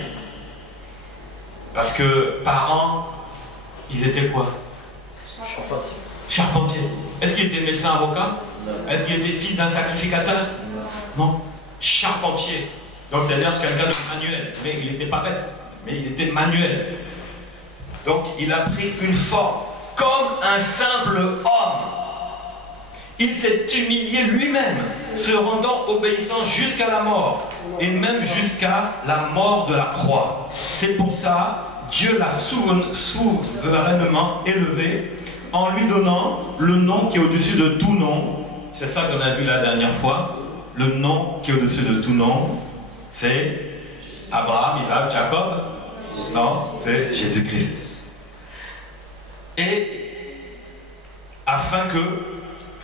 Parce que parents, ils étaient quoi? Charpentier. Charpentier. Est-ce qu'il était médecin avocat? Est-ce qu'il était fils d'un sacrificateur? Non. Charpentier. Donc c'est-à-dire quelqu'un de manuel. Mais il n'était pas bête. Mais il était manuel. Donc il a pris une forme comme un simple homme. Il s'est humilié lui-même, se rendant obéissant jusqu'à la mort, et même jusqu'à la mort de la croix. C'est pour ça Dieu l'a souverainement élevé en lui donnant le nom qui est au-dessus de tout nom. C'est ça qu'on a vu la dernière fois, le nom qui est au-dessus de tout nom. C'est Abraham, Isaac, Jacob? Non, c'est Jésus-Christ. Et afin que,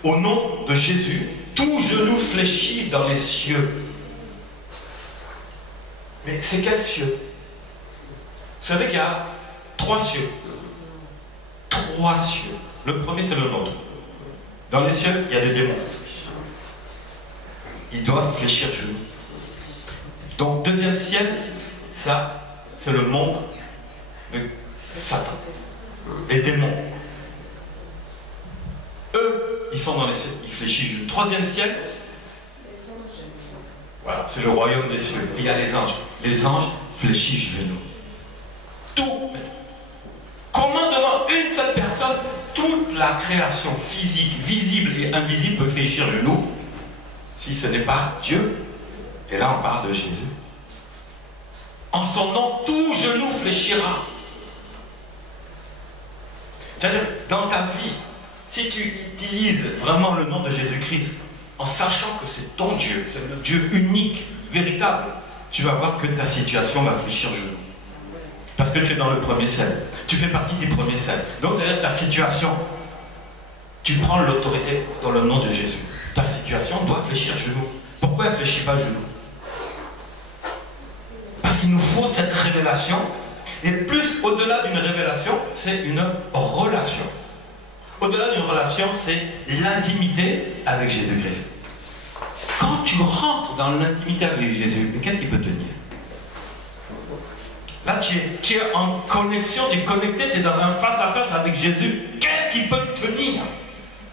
au nom de Jésus, tout genou fléchisse dans les cieux. Mais c'est quel cieux? Vous savez qu'il y a 3 cieux. 3 cieux. Le premier, c'est le nôtre. Dans les cieux, il y a des démons. Ils doivent fléchir genou. Donc, deuxième ciel, ça, c'est le monde de Satan. Les démons. Eux, ils sont dans les cieux, ils fléchissent genou. Troisième ciel, voilà, c'est le royaume des cieux. Et il y a les anges. Les anges fléchissent genou. Tout. Comment devant une seule personne, toute la création physique, visible et invisible peut fléchir genou, si ce n'est pas Dieu? Et là, on parle de Jésus. En son nom, tout genou fléchira. C'est-à-dire, dans ta vie, si tu utilises vraiment le nom de Jésus-Christ, en sachant que c'est ton Dieu, c'est le Dieu unique, véritable, tu vas voir que ta situation va fléchir genou. Parce que tu es dans le premier ciel. Tu fais partie du premier ciel. Donc, c'est-à-dire ta situation, tu prends l'autorité dans le nom de Jésus. Ta situation doit fléchir genou. Pourquoi elle ne fléchit pas genou? Parce qu'il nous faut cette révélation. Et plus, au-delà d'une révélation, c'est une relation. Au-delà d'une relation, c'est l'intimité avec Jésus-Christ. Quand tu rentres dans l'intimité avec Jésus, qu'est-ce qui peut tenir? Là, tu es en connexion, tu es connecté, tu es dans un face-à-face avec Jésus. Qu'est-ce qui peut tenir?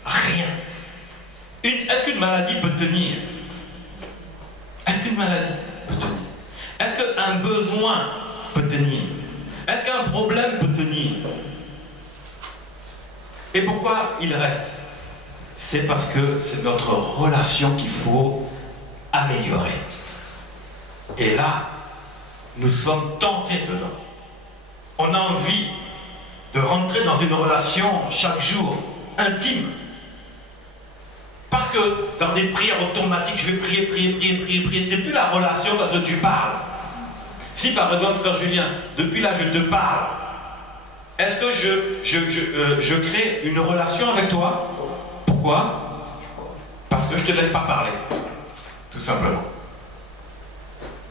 Rien. Est-ce qu'une maladie peut tenir? Est-ce qu'une maladie peut tenir? Est-ce qu'un besoin peut tenir? Est-ce qu'un problème peut tenir? Et pourquoi il reste? C'est parce que c'est notre relation qu'il faut améliorer. Et là, nous sommes tentés dedans. On a envie de rentrer dans une relation chaque jour, intime. Pas que dans des prières automatiques, je vais prier. C'est plus la relation parce que tu parles. Si par exemple, frère Julien, depuis là je te parle, est-ce que je crée une relation avec toi? Pourquoi? Parce que je ne te laisse pas parler. Tout simplement.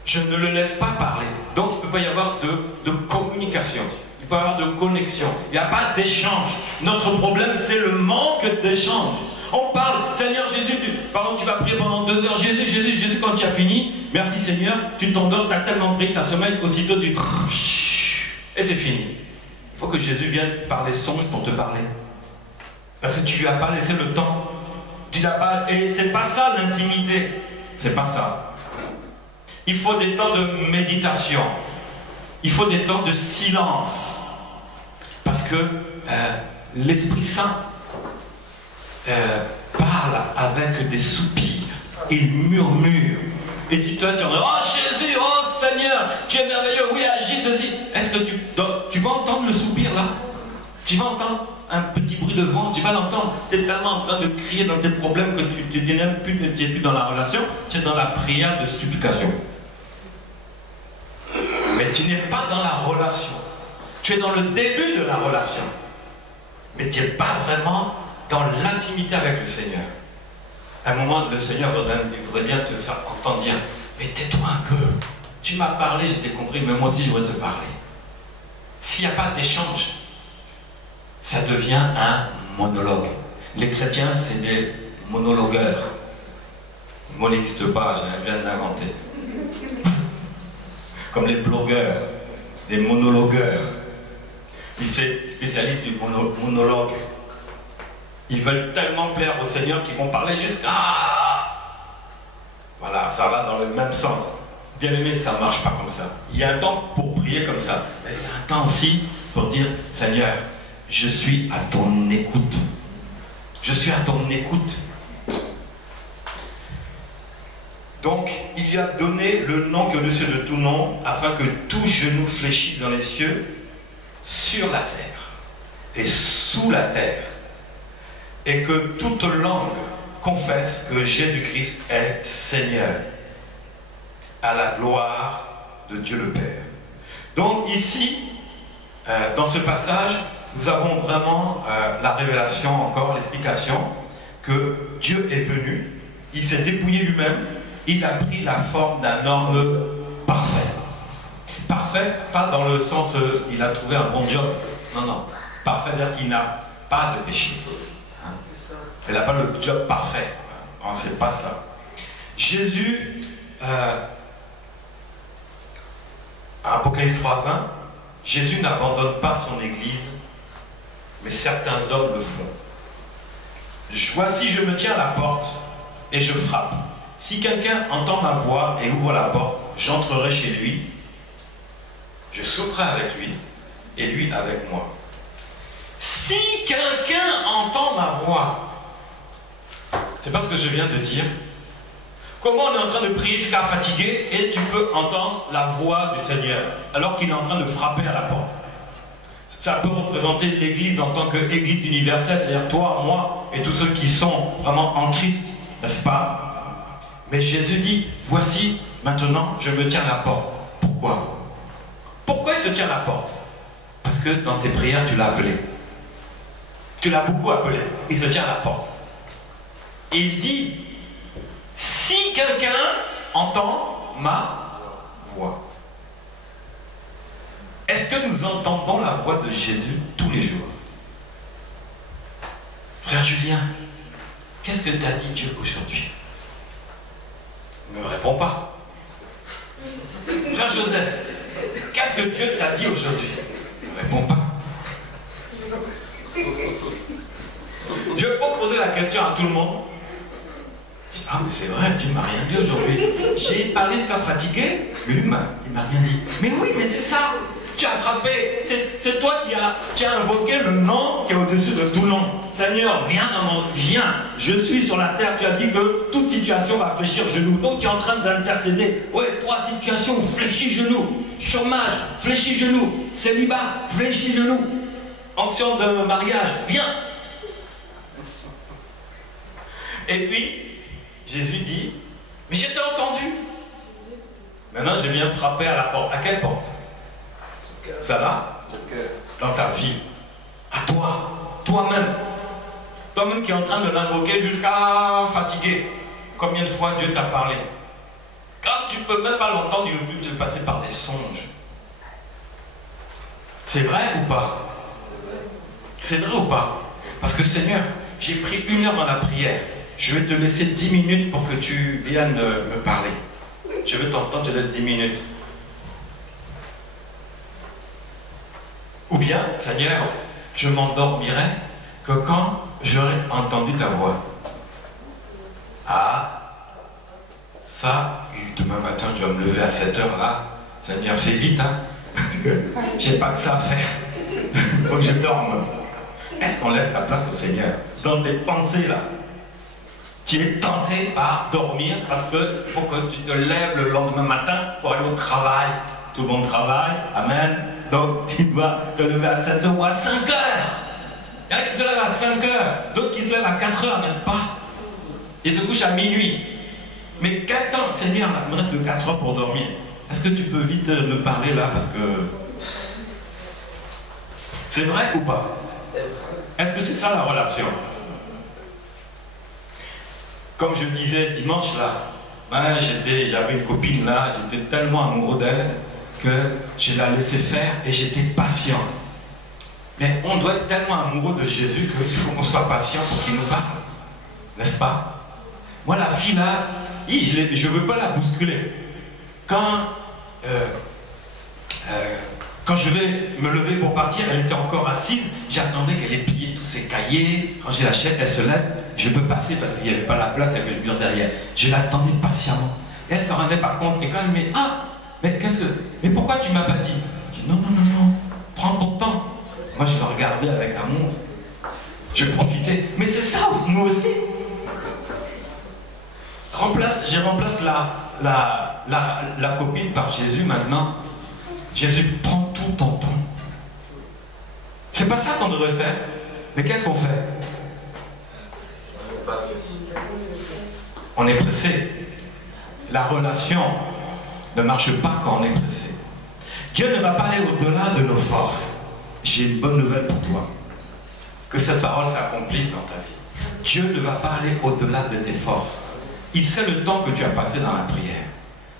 Je ne le laisse pas parler. Donc il ne peut pas y avoir de communication. Il peut y avoir de connexion. Il n'y a pas d'échange. Notre problème, c'est le manque d'échange. On parle, Seigneur Jésus, pardon, tu vas prier pendant 2 heures. Jésus, quand tu as fini, merci Seigneur, tu t'endors, tu as tellement prié, tu as sommeil, aussitôt tu... Et c'est fini. Il faut que Jésus vienne par les songes pour te parler. Parce que tu ne lui as pas laissé le temps. Tu n'as pas... Et c'est pas ça l'intimité. C'est pas ça. Il faut des temps de méditation. Il faut des temps de silence. Parce que l'Esprit Saint parle avec des soupirs. Il murmure. Et si toi tu en dis, oh Jésus, oh Seigneur, tu es merveilleux, oui, agis ceci. Est-ce que tu vas entendre le soupir là? Tu vas entendre un petit bruit de vent, tu vas l'entendre. Tu es tellement en train de crier dans tes problèmes que tu n'es même plus, tu n'es plus dans la relation, tu es dans la prière de supplication. Mais tu n'es pas dans la relation. Tu es dans le début de la relation. Mais tu n'es pas vraiment dans l'intimité avec le Seigneur. À un moment, le Seigneur voudrait bien te faire entendre dire, mais tais-toi un peu. Tu m'as parlé, j'ai compris, mais moi aussi je voudrais te parler. S'il n'y a pas d'échange, ça devient un monologue. Les chrétiens, c'est des monologueurs. Le mot n'existe pas, je viens de l'inventer. Comme les blogueurs, des monologueurs. Ils sont spécialistes du monologue. Ils veulent tellement plaire au Seigneur qu'ils vont parler jusqu'à... Voilà, ça va dans le même sens. Bien aimé, ça ne marche pas comme ça. Il y a un temps pour prier comme ça. Mais il y a un temps aussi pour dire, Seigneur, je suis à ton écoute. Je suis à ton écoute. Donc, il a donné le nom qui est au-dessus de tout nom, afin que tout genou fléchisse dans les cieux, sur la terre et sous la terre, et que toute langue confesse que Jésus-Christ est Seigneur, à la gloire de Dieu le Père. Donc ici, dans ce passage, nous avons vraiment la révélation, encore l'explication, que Dieu est venu, il s'est dépouillé lui-même, il a pris la forme d'un homme parfait. Parfait, pas dans le sens il a trouvé un bon job. Non, non. Parfait, c'est-à-dire qu'il n'a pas de péché. Hein? Il n'a pas le job parfait. Non, c'est pas ça. Jésus, Apocalypse 3:20, Jésus n'abandonne pas son Église, mais certains hommes le font. Voici, je me tiens à la porte et je frappe. Si quelqu'un entend ma voix et ouvre la porte, j'entrerai chez lui, je souperai avec lui et lui avec moi. Si quelqu'un entend ma voix, c'est pas ce que je viens de dire. Comment on est en train de prier jusqu'à fatiguer et tu peux entendre la voix du Seigneur alors qu'il est en train de frapper à la porte? Ça peut représenter l'Église en tant qu'Église universelle, c'est-à-dire toi, moi et tous ceux qui sont vraiment en Christ, n'est-ce pas? Mais Jésus dit, voici, maintenant, je me tiens à la porte. Pourquoi? Pourquoi il se tient à la porte? Parce que dans tes prières, tu l'as appelé. Tu l'as beaucoup appelé. Il se tient à la porte. Et il dit, si quelqu'un entend ma voix. Est-ce que nous entendons la voix de Jésus tous les jours? Frère Julien, qu'est-ce que t'a dit Dieu aujourd'hui? Ne me réponds pas. Frère Joseph, qu'est-ce que Dieu t'a dit aujourd'hui? Ne me réponds pas. Je peux poser la question à tout le monde. Ah mais c'est vrai, tu ne m'as rien dit aujourd'hui. J'ai parlé jusqu'à fatigué, mais lui il m'a rien dit. Mais oui, mais c'est ça. Tu as frappé. C'est toi qui as invoqué le nom qui est au-dessus de tout nom. Seigneur, viens dans mon... Viens. Je suis sur la terre. Tu as dit que toute situation va fléchir genou. Donc tu es en train d'intercéder. Ouais, 3 situations, fléchis genou. Chômage, fléchis genou. Célibat, fléchis genou. Onction de mariage, viens. Et puis, Jésus dit, mais je t'ai entendu. Maintenant, je viens frapper à la porte. À quelle porte? Ça là? Dans ta vie. À toi. Toi-même. Toi-même qui es en train de l'invoquer jusqu'à fatiguer. Combien de fois Dieu t'a parlé? Quand tu ne peux même pas l'entendre, il veut plus te passer par des songes. C'est vrai ou pas? C'est vrai ou pas? Parce que Seigneur, j'ai pris 1 heure dans la prière. Je vais te laisser 10 minutes pour que tu viennes me parler. Je veux t'entendre, je laisse 10 minutes. Ou bien, Seigneur, je m'endormirai que quand j'aurai entendu ta voix. Ah, ça, demain matin, je dois me lever à 7 heures là. Seigneur, fais vite, hein. Parce que j'ai pas que ça à faire. Il faut que je dorme. Est-ce qu'on laisse la place au Seigneur dans tes pensées là? Tu es tenté par dormir parce qu'il faut que tu te lèves le lendemain matin pour aller au travail. Tout le monde travaille, amen. Donc tu dois te lever à 7 heures ou à 5 heures. Il y en a qui se lèvent à 5 heures, d'autres qui se lèvent à 4 heures, n'est-ce pas? Ils se couchent à minuit. Mais quel temps, Seigneur, là, il me reste que 4 heures pour dormir. Est-ce que tu peux vite me parler là parce que... C'est vrai ou pas? Est-ce que c'est ça la relation? Comme je disais dimanche là, ben, j'avais une copine là, j'étais tellement amoureux d'elle que je la laissais faire et j'étais patient. Mais on doit être tellement amoureux de Jésus qu'il faut qu'on soit patient pour qu'il nous parle. N'est-ce pas? Moi la fille là, je ne veux pas la bousculer. Quand je vais me lever pour partir, elle était encore assise, j'attendais qu'elle ait plié tous ses cahiers, ranger la chaise, elle se lève, je peux passer parce qu'il n'y avait pas la place, il y avait le mur derrière. Je l'attendais patiemment. Et elle se rendait par compte, et quand elle me dit, ah, mais pourquoi tu ne m'as pas dit? Je dis, non, prends ton temps. Moi je le regardais avec amour, je profitais. Mais c'est ça, nous aussi. Je remplace la copine par Jésus maintenant. Jésus, prends tout ton temps. C'est pas ça qu'on devrait faire. Mais qu'est-ce qu'on fait? On est pressé. La relation ne marche pas quand on est pressé. Dieu ne va pas aller au-delà de nos forces. J'ai une bonne nouvelle pour toi. Que cette parole s'accomplisse dans ta vie. Dieu ne va pas aller au-delà de tes forces. Il sait le temps que tu as passé dans la prière.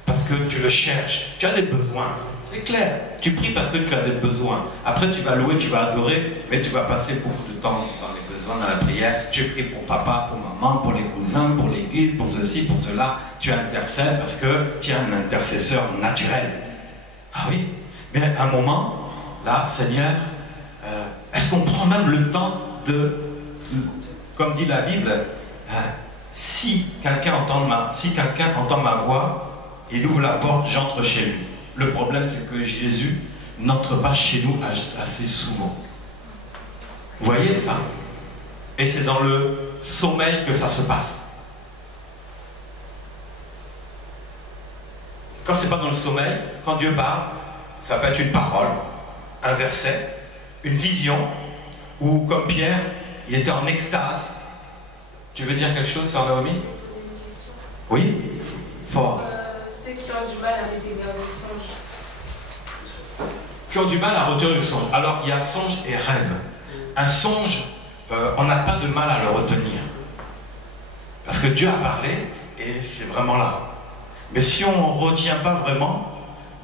Parce que tu le cherches. Tu as des besoins. C'est clair. Tu pries parce que tu as des besoins. Après, tu vas louer, tu vas adorer, mais tu vas passer beaucoup de temps dans les besoins, dans la prière. Tu pries pour papa, pour maman, pour les cousins, pour l'église, pour ceci, pour cela. Tu intercèdes parce que tu es un intercesseur naturel. Ah oui. Mais à un moment, là, Seigneur, est-ce qu'on prend même le temps de, comme dit la Bible, si quelqu'un entend ma voix, il ouvre la porte, j'entre chez lui. Le problème, c'est que Jésus n'entre pas chez nous assez souvent. Vous voyez ça? Et c'est dans le sommeil que ça se passe. Quand c'est pas dans le sommeil, quand Dieu parle, ça peut être une parole, un verset, une vision, ou comme Pierre, il était en extase. Tu veux dire quelque chose, Sœur Naomi? Oui? Fort. Ceux qui ont du mal à retenir le songe. Qui ont du mal à retenir le songe. Alors, il y a songe et rêve. Un songe, on n'a pas de mal à le retenir. Parce que Dieu a parlé, et c'est vraiment là. Mais si on ne retient pas vraiment,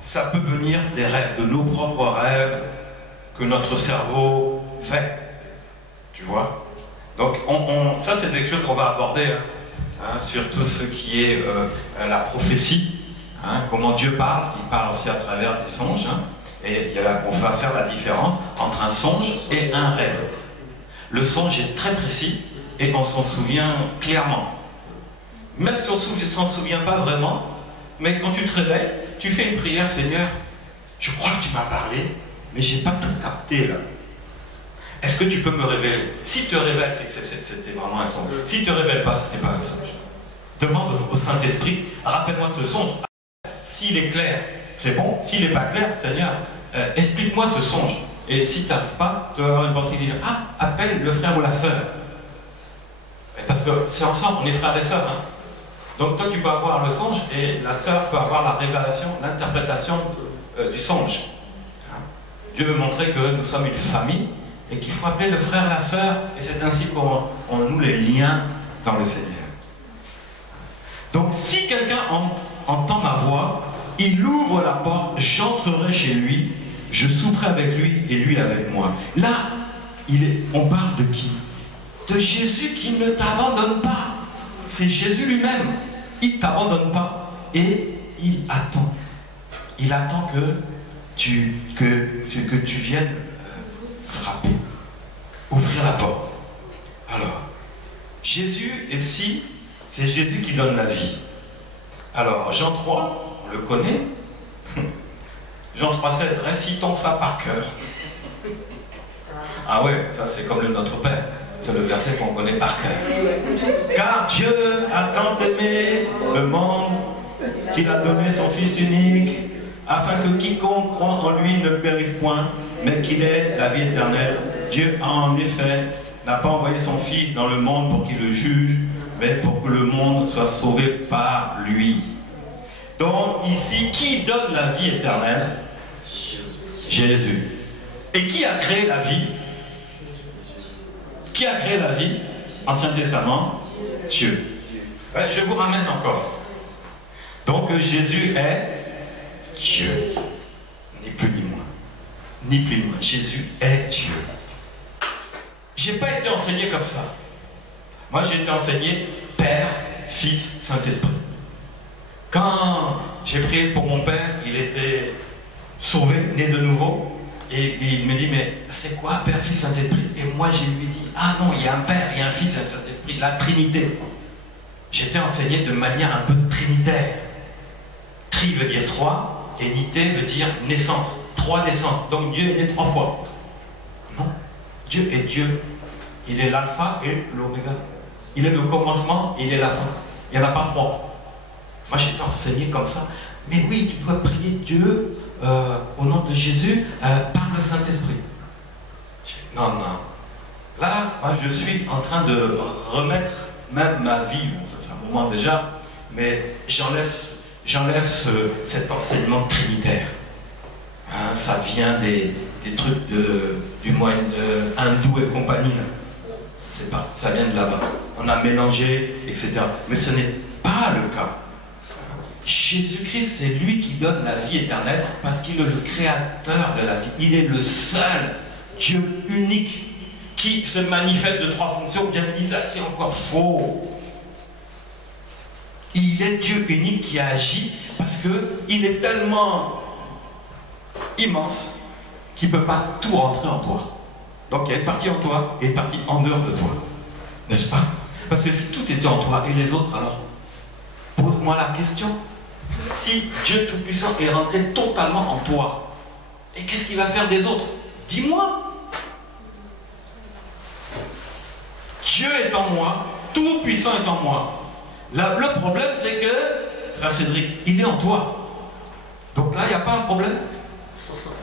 ça peut venir des rêves, de nos propres rêves, que notre cerveau fait. Tu vois? Donc, ça, c'est quelque chose qu'on va aborder, sur tout ce qui est la prophétie. Comment Dieu parle, il parle aussi à travers des songes. Et on va faire la différence entre un songe et un rêve. Le songe est très précis et on s'en souvient clairement. Même si on ne s'en souvient pas vraiment, mais quand tu te réveilles, tu fais une prière, Seigneur, je crois que tu m'as parlé, mais je n'ai pas tout capté là. Est-ce que tu peux me révéler? Si tu te révèles, c'est que c'était vraiment un songe. Si tu ne te révèles pas, ce n'était pas un songe. Demande au Saint-Esprit, rappelle-moi ce songe. S'il est clair, c'est bon. S'il n'est pas clair, Seigneur, explique-moi ce songe. Et si tu n'arrives pas, tu vas avoir une pensée qui dit, appelle le frère ou la sœur. Parce que c'est ensemble, on est frères et sœurs. Donc toi, tu peux avoir le songe et la sœur peut avoir la révélation, l'interprétation du songe. Dieu veut montrer que nous sommes une famille et qu'il faut appeler le frère, la sœur, et c'est ainsi qu'on noue les liens dans le Seigneur. Donc si quelqu'un entend ma voix, il ouvre la porte, j'entrerai chez lui, je souperai avec lui et lui avec moi. Là, on parle de qui? De Jésus qui ne t'abandonne pas. C'est Jésus lui-même. Il ne t'abandonne pas et il attend. Il attend que tu viennes frapper, ouvrir la porte. Alors, Jésus aussi, c'est Jésus qui donne la vie. Alors, Jean 3, on le connaît. Jean 3,7, récitons ça par cœur. Ah ouais, ça c'est comme le Notre Père. C'est le verset qu'on connaît par cœur. Car Dieu a tant aimé le monde qu'il a donné son Fils unique, afin que quiconque croit en lui ne périsse point, mais qu'il ait la vie éternelle. Dieu en effet n'a pas envoyé son Fils dans le monde pour qu'il le juge, mais pour que le monde soit sauvé par lui. Donc ici, qui donne la vie éternelle? Jésus. Et qui a créé la vie? Qui a créé la vie? Ancien Testament? Dieu. Je vous ramène encore. Donc Jésus est Dieu. Ni plus ni moins. Ni plus ni moins. Jésus est Dieu. J'ai pas été enseigné comme ça. Moi j'ai été enseigné Père, Fils, Saint-Esprit. Quand j'ai prié pour mon père, il était sauvé, né de nouveau. Et il me dit, mais c'est quoi Père, Fils, Saint-Esprit? Et moi je lui ai dit, ah non, il y a un Père, il y a un Fils et un Saint-Esprit, la Trinité. J'étais enseigné de manière un peu trinitaire. Tri veut dire trois, et nité veut dire naissance. Trois naissances. Donc Dieu est né 3 fois. Non. Dieu est Dieu. Il est l'alpha et l'oméga. Il est le commencement et il est la fin. Il n'y en a pas 3. Moi j'étais enseigné comme ça. Mais oui, tu dois prier Dieu au nom de Jésus par le Saint-Esprit. Non, non. Là, moi je suis en train de remettre même ma vie. Bon, ça fait un moment déjà. Mais j'enlève j'enlève cet enseignement trinitaire. Hein, ça vient des trucs du moyen hindou et compagnie. Ça vient de là-bas. On a mélangé, etc. Mais ce n'est pas le cas. Jésus-Christ, c'est lui qui donne la vie éternelle parce qu'il est le créateur de la vie. Il est le seul Dieu unique qui se manifeste de 3 fonctions. Bien dit, ça c'est encore faux. Il est Dieu unique qui a agi parce qu'il est tellement immense qu'il ne peut pas tout rentrer en toi. Donc il y a une partie en toi et une partie en dehors de toi. N'est-ce pas? Parce que si tout était en toi et les autres, alors pose-moi la question. Si Dieu Tout-Puissant est rentré totalement en toi, et qu'est-ce qu'il va faire des autres? Dis-moi. Dieu est en moi, Tout-Puissant est en moi. Le problème, c'est que, frère Cédric, il est en toi. Donc là, il n'y a pas un problème.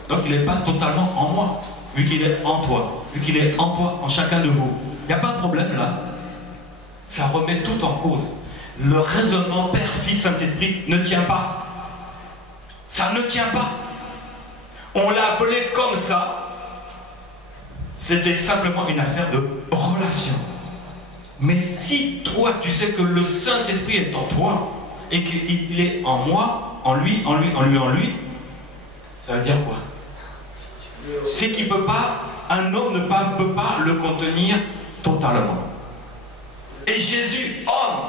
Donc il n'est pas totalement en moi, vu qu'il est en toi, vu qu'il est en toi, en chacun de vous. Il n'y a pas de problème là. Ça remet tout en cause. Le raisonnement Père, Fils, Saint-Esprit ne tient pas. Ça ne tient pas. On l'a appelé comme ça. C'était simplement une affaire de relation. Mais si toi, tu sais que le Saint-Esprit est en toi et qu'il est en moi, en lui, en lui, en lui, en lui, ça veut dire quoi? C'est qu'il peut pas, un homme ne peut pas le contenir totalement. Et Jésus, homme,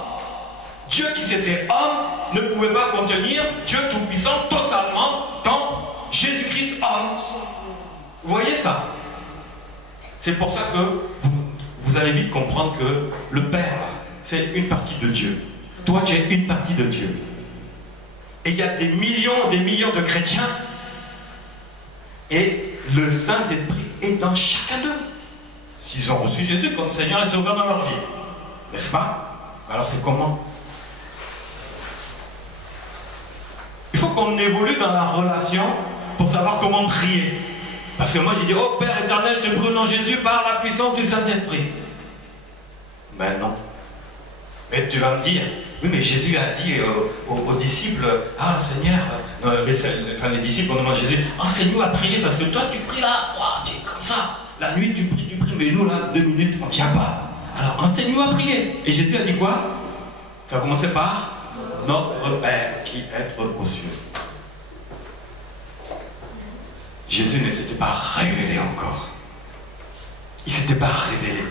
Dieu qui s'est fait homme, ne pouvait pas contenir Dieu Tout-Puissant totalement dans Jésus-Christ homme. Vous voyez ça? C'est pour ça que vous allez vite comprendre que le Père, c'est une partie de Dieu. Toi, tu es une partie de Dieu. Et il y a des millions de chrétiens. Et le Saint-Esprit est dans chacun d'eux. S'ils ont reçu Jésus comme Seigneur et Sauveur dans leur vie. N'est-ce pas? Alors c'est comment? Il faut qu'on évolue dans la relation pour savoir comment prier. Parce que moi j'ai dit, oh Père éternel, je te prie au nom de Jésus par la puissance du Saint-Esprit. Ben non. Mais tu vas me dire, oui mais Jésus a dit aux disciples, ah Seigneur, les disciples ont demandé à Jésus, enseigne-nous à prier parce que toi tu pries là, wow, tu es comme ça. La nuit tu pries, mais nous là, 2 minutes, on ne tient pas. Alors enseigne-nous à prier. Et Jésus a dit quoi? Ça va commencer par notre Père qui est aux cieux. Jésus ne s'était pas révélé encore. Il ne s'était pas révélé.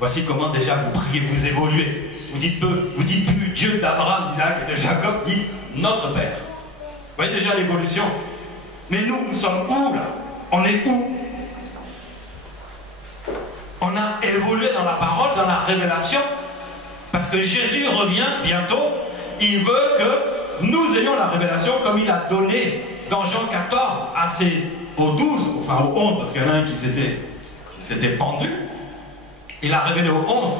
Voici comment déjà vous priez, vous évoluez. Vous dites plus Dieu d'Abraham, d'Isaac et de Jacob, dites notre Père. Vous voyez déjà l'évolution. Mais nous sommes où là? On est où? On a évolué dans la parole, dans la révélation, parce que Jésus revient bientôt. Il veut que nous ayons la révélation comme il a donné dans Jean 14 aux 12, enfin aux 11, parce qu'il y en a un qui s'était pendu. Il a révélé aux 11.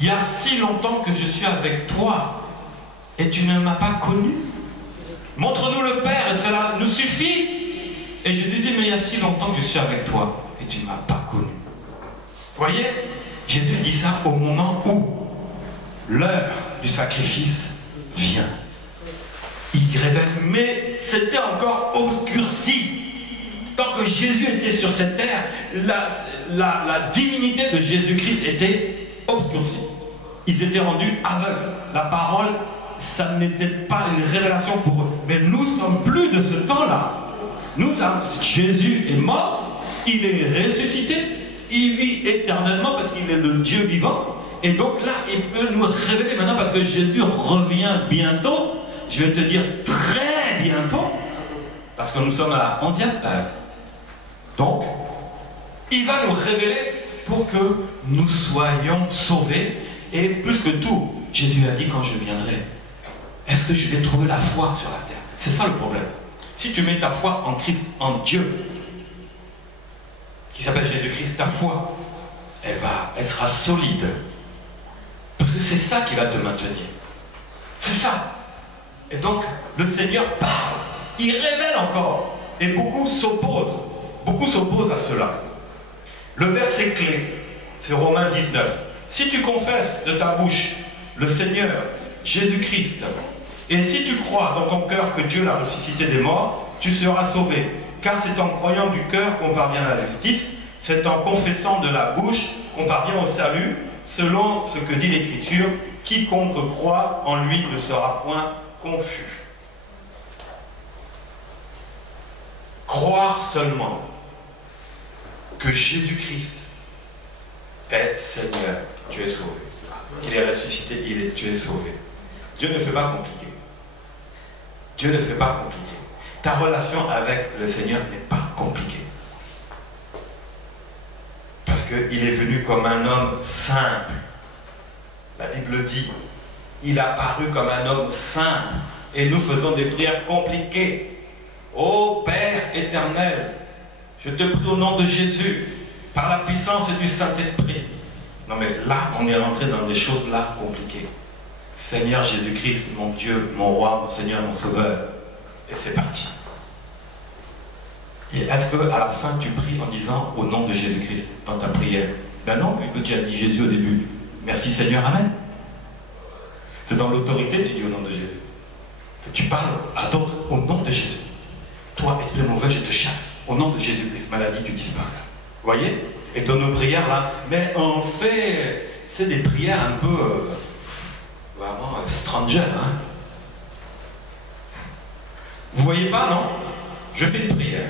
Il y a si longtemps que je suis avec toi et tu ne m'as pas connu. Montre-nous le Père et cela nous suffit. Et Jésus dit, mais il y a si longtemps que je suis avec toi et tu ne m'as pas connu. Vous voyez, Jésus dit ça au moment où l'heure du sacrifice vient. Il révèle, mais c'était encore obscurci. Tant que Jésus était sur cette terre, la divinité de Jésus-Christ était obscurcie. Ils étaient rendus aveugles. La parole, ça n'était pas une révélation pour eux. Mais nous ne sommes plus de ce temps-là. Jésus est mort, il est ressuscité, il vit éternellement parce qu'il est le Dieu vivant. Et donc là, il peut nous révéler maintenant parce que Jésus revient bientôt. Je vais te dire très bientôt, parce que nous sommes à la 11e ère. Donc, il va nous révéler pour que nous soyons sauvés. Et plus que tout, Jésus a dit quand je viendrai, est-ce que je vais trouver la foi sur la terre? C'est ça le problème. Si tu mets ta foi en Christ, en Dieu, qui s'appelle Jésus-Christ, ta foi, elle sera solide. Parce que c'est ça qui va te maintenir. C'est ça. Et donc, le Seigneur parle. Il révèle encore. Et beaucoup s'opposent. Beaucoup s'opposent à cela. Le verset clé, c'est Romains 19. Si tu confesses de ta bouche le Seigneur Jésus-Christ Et si tu crois dans ton cœur que Dieu l'a ressuscité des morts, tu seras sauvé. Car c'est en croyant du cœur qu'on parvient à la justice, c'est en confessant de la bouche qu'on parvient au salut, selon ce que dit l'Écriture, quiconque croit en lui ne sera point confus. Croire seulement que Jésus-Christ est Seigneur, tu es sauvé. Qu'il est ressuscité, tu es sauvé. Dieu ne fait pas compliqué. Dieu ne fait pas compliqué. Ta relation avec le Seigneur n'est pas compliquée. Parce qu'il est venu comme un homme simple. La Bible dit, il a paru comme un homme simple. Et nous faisons des prières compliquées. Ô Père éternel, je te prie au nom de Jésus, par la puissance du Saint-Esprit. Non mais là, on est rentré dans des choses là compliquées. Seigneur Jésus-Christ, mon Dieu, mon roi, mon Seigneur, mon Sauveur. Et c'est parti. Et est-ce qu'à la fin tu pries en disant au nom de Jésus-Christ dans ta prière? Ben non, vu que tu as dit Jésus au début. Merci Seigneur, Amen. C'est dans l'autorité que tu dis au nom de Jésus. Que tu parles à d'autres au nom de Jésus. Toi, esprit mauvais, je te chasse. Au nom de Jésus-Christ, maladie, tu disparais. Vous voyez? Et dans nos prières là, mais en fait, c'est des prières un peu vraiment stranger, hein? Vous voyez pas, non? Je fais une prière.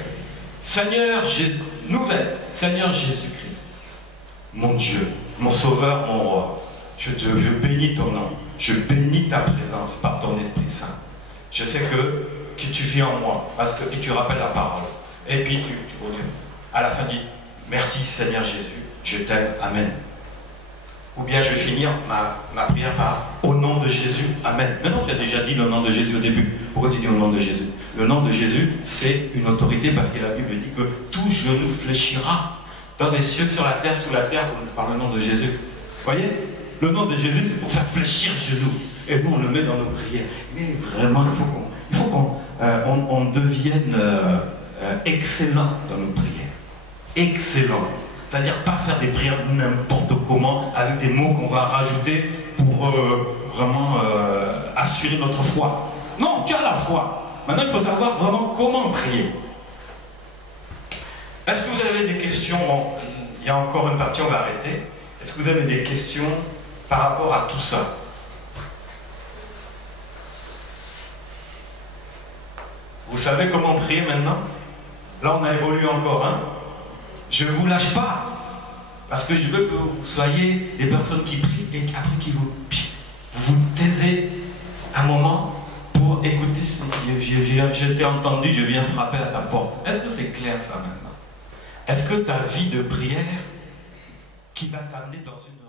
Seigneur, nouvelle, Seigneur Jésus-Christ, mon Dieu, mon Sauveur, mon Roi, je bénis ton nom, je bénis ta présence par ton Esprit Saint. Je sais que tu vis en moi, et tu rappelles la parole. Et puis à la fin, dis, merci Seigneur Jésus, je t'aime, Amen. Ou bien je vais finir ma prière par au nom de Jésus, Amen. Maintenant tu as déjà dit le nom de Jésus au début. Pourquoi tu dis au nom de Jésus? Le nom de Jésus, c'est une autorité parce que la Bible dit que tout genou fléchira dans les cieux, sur la terre, sous la terre, par le nom de Jésus. Vous voyez? Le nom de Jésus, c'est pour faire fléchir le genou. Et nous, on le met dans nos prières. Mais vraiment, il faut qu'on devienne excellent dans nos prières. Excellent. C'est-à-dire pas faire des prières n'importe comment, avec des mots qu'on va rajouter pour vraiment assurer notre foi. Non, tu as la foi. Maintenant, il faut savoir vraiment comment prier. Est-ce que vous avez des questions? Bon, il y a encore une partie, on va arrêter. Est-ce que vous avez des questions par rapport à tout ça? Vous savez comment prier maintenant? Là, on a évolué encore, hein? Je ne vous lâche pas, parce que je veux que vous soyez des personnes qui prient et après qui vous taisez un moment pour écouter. Je t'ai entendu, je viens frapper à ta porte. Est-ce que c'est clair ça maintenant? Est-ce que ta vie de prière qui va t'amener dans une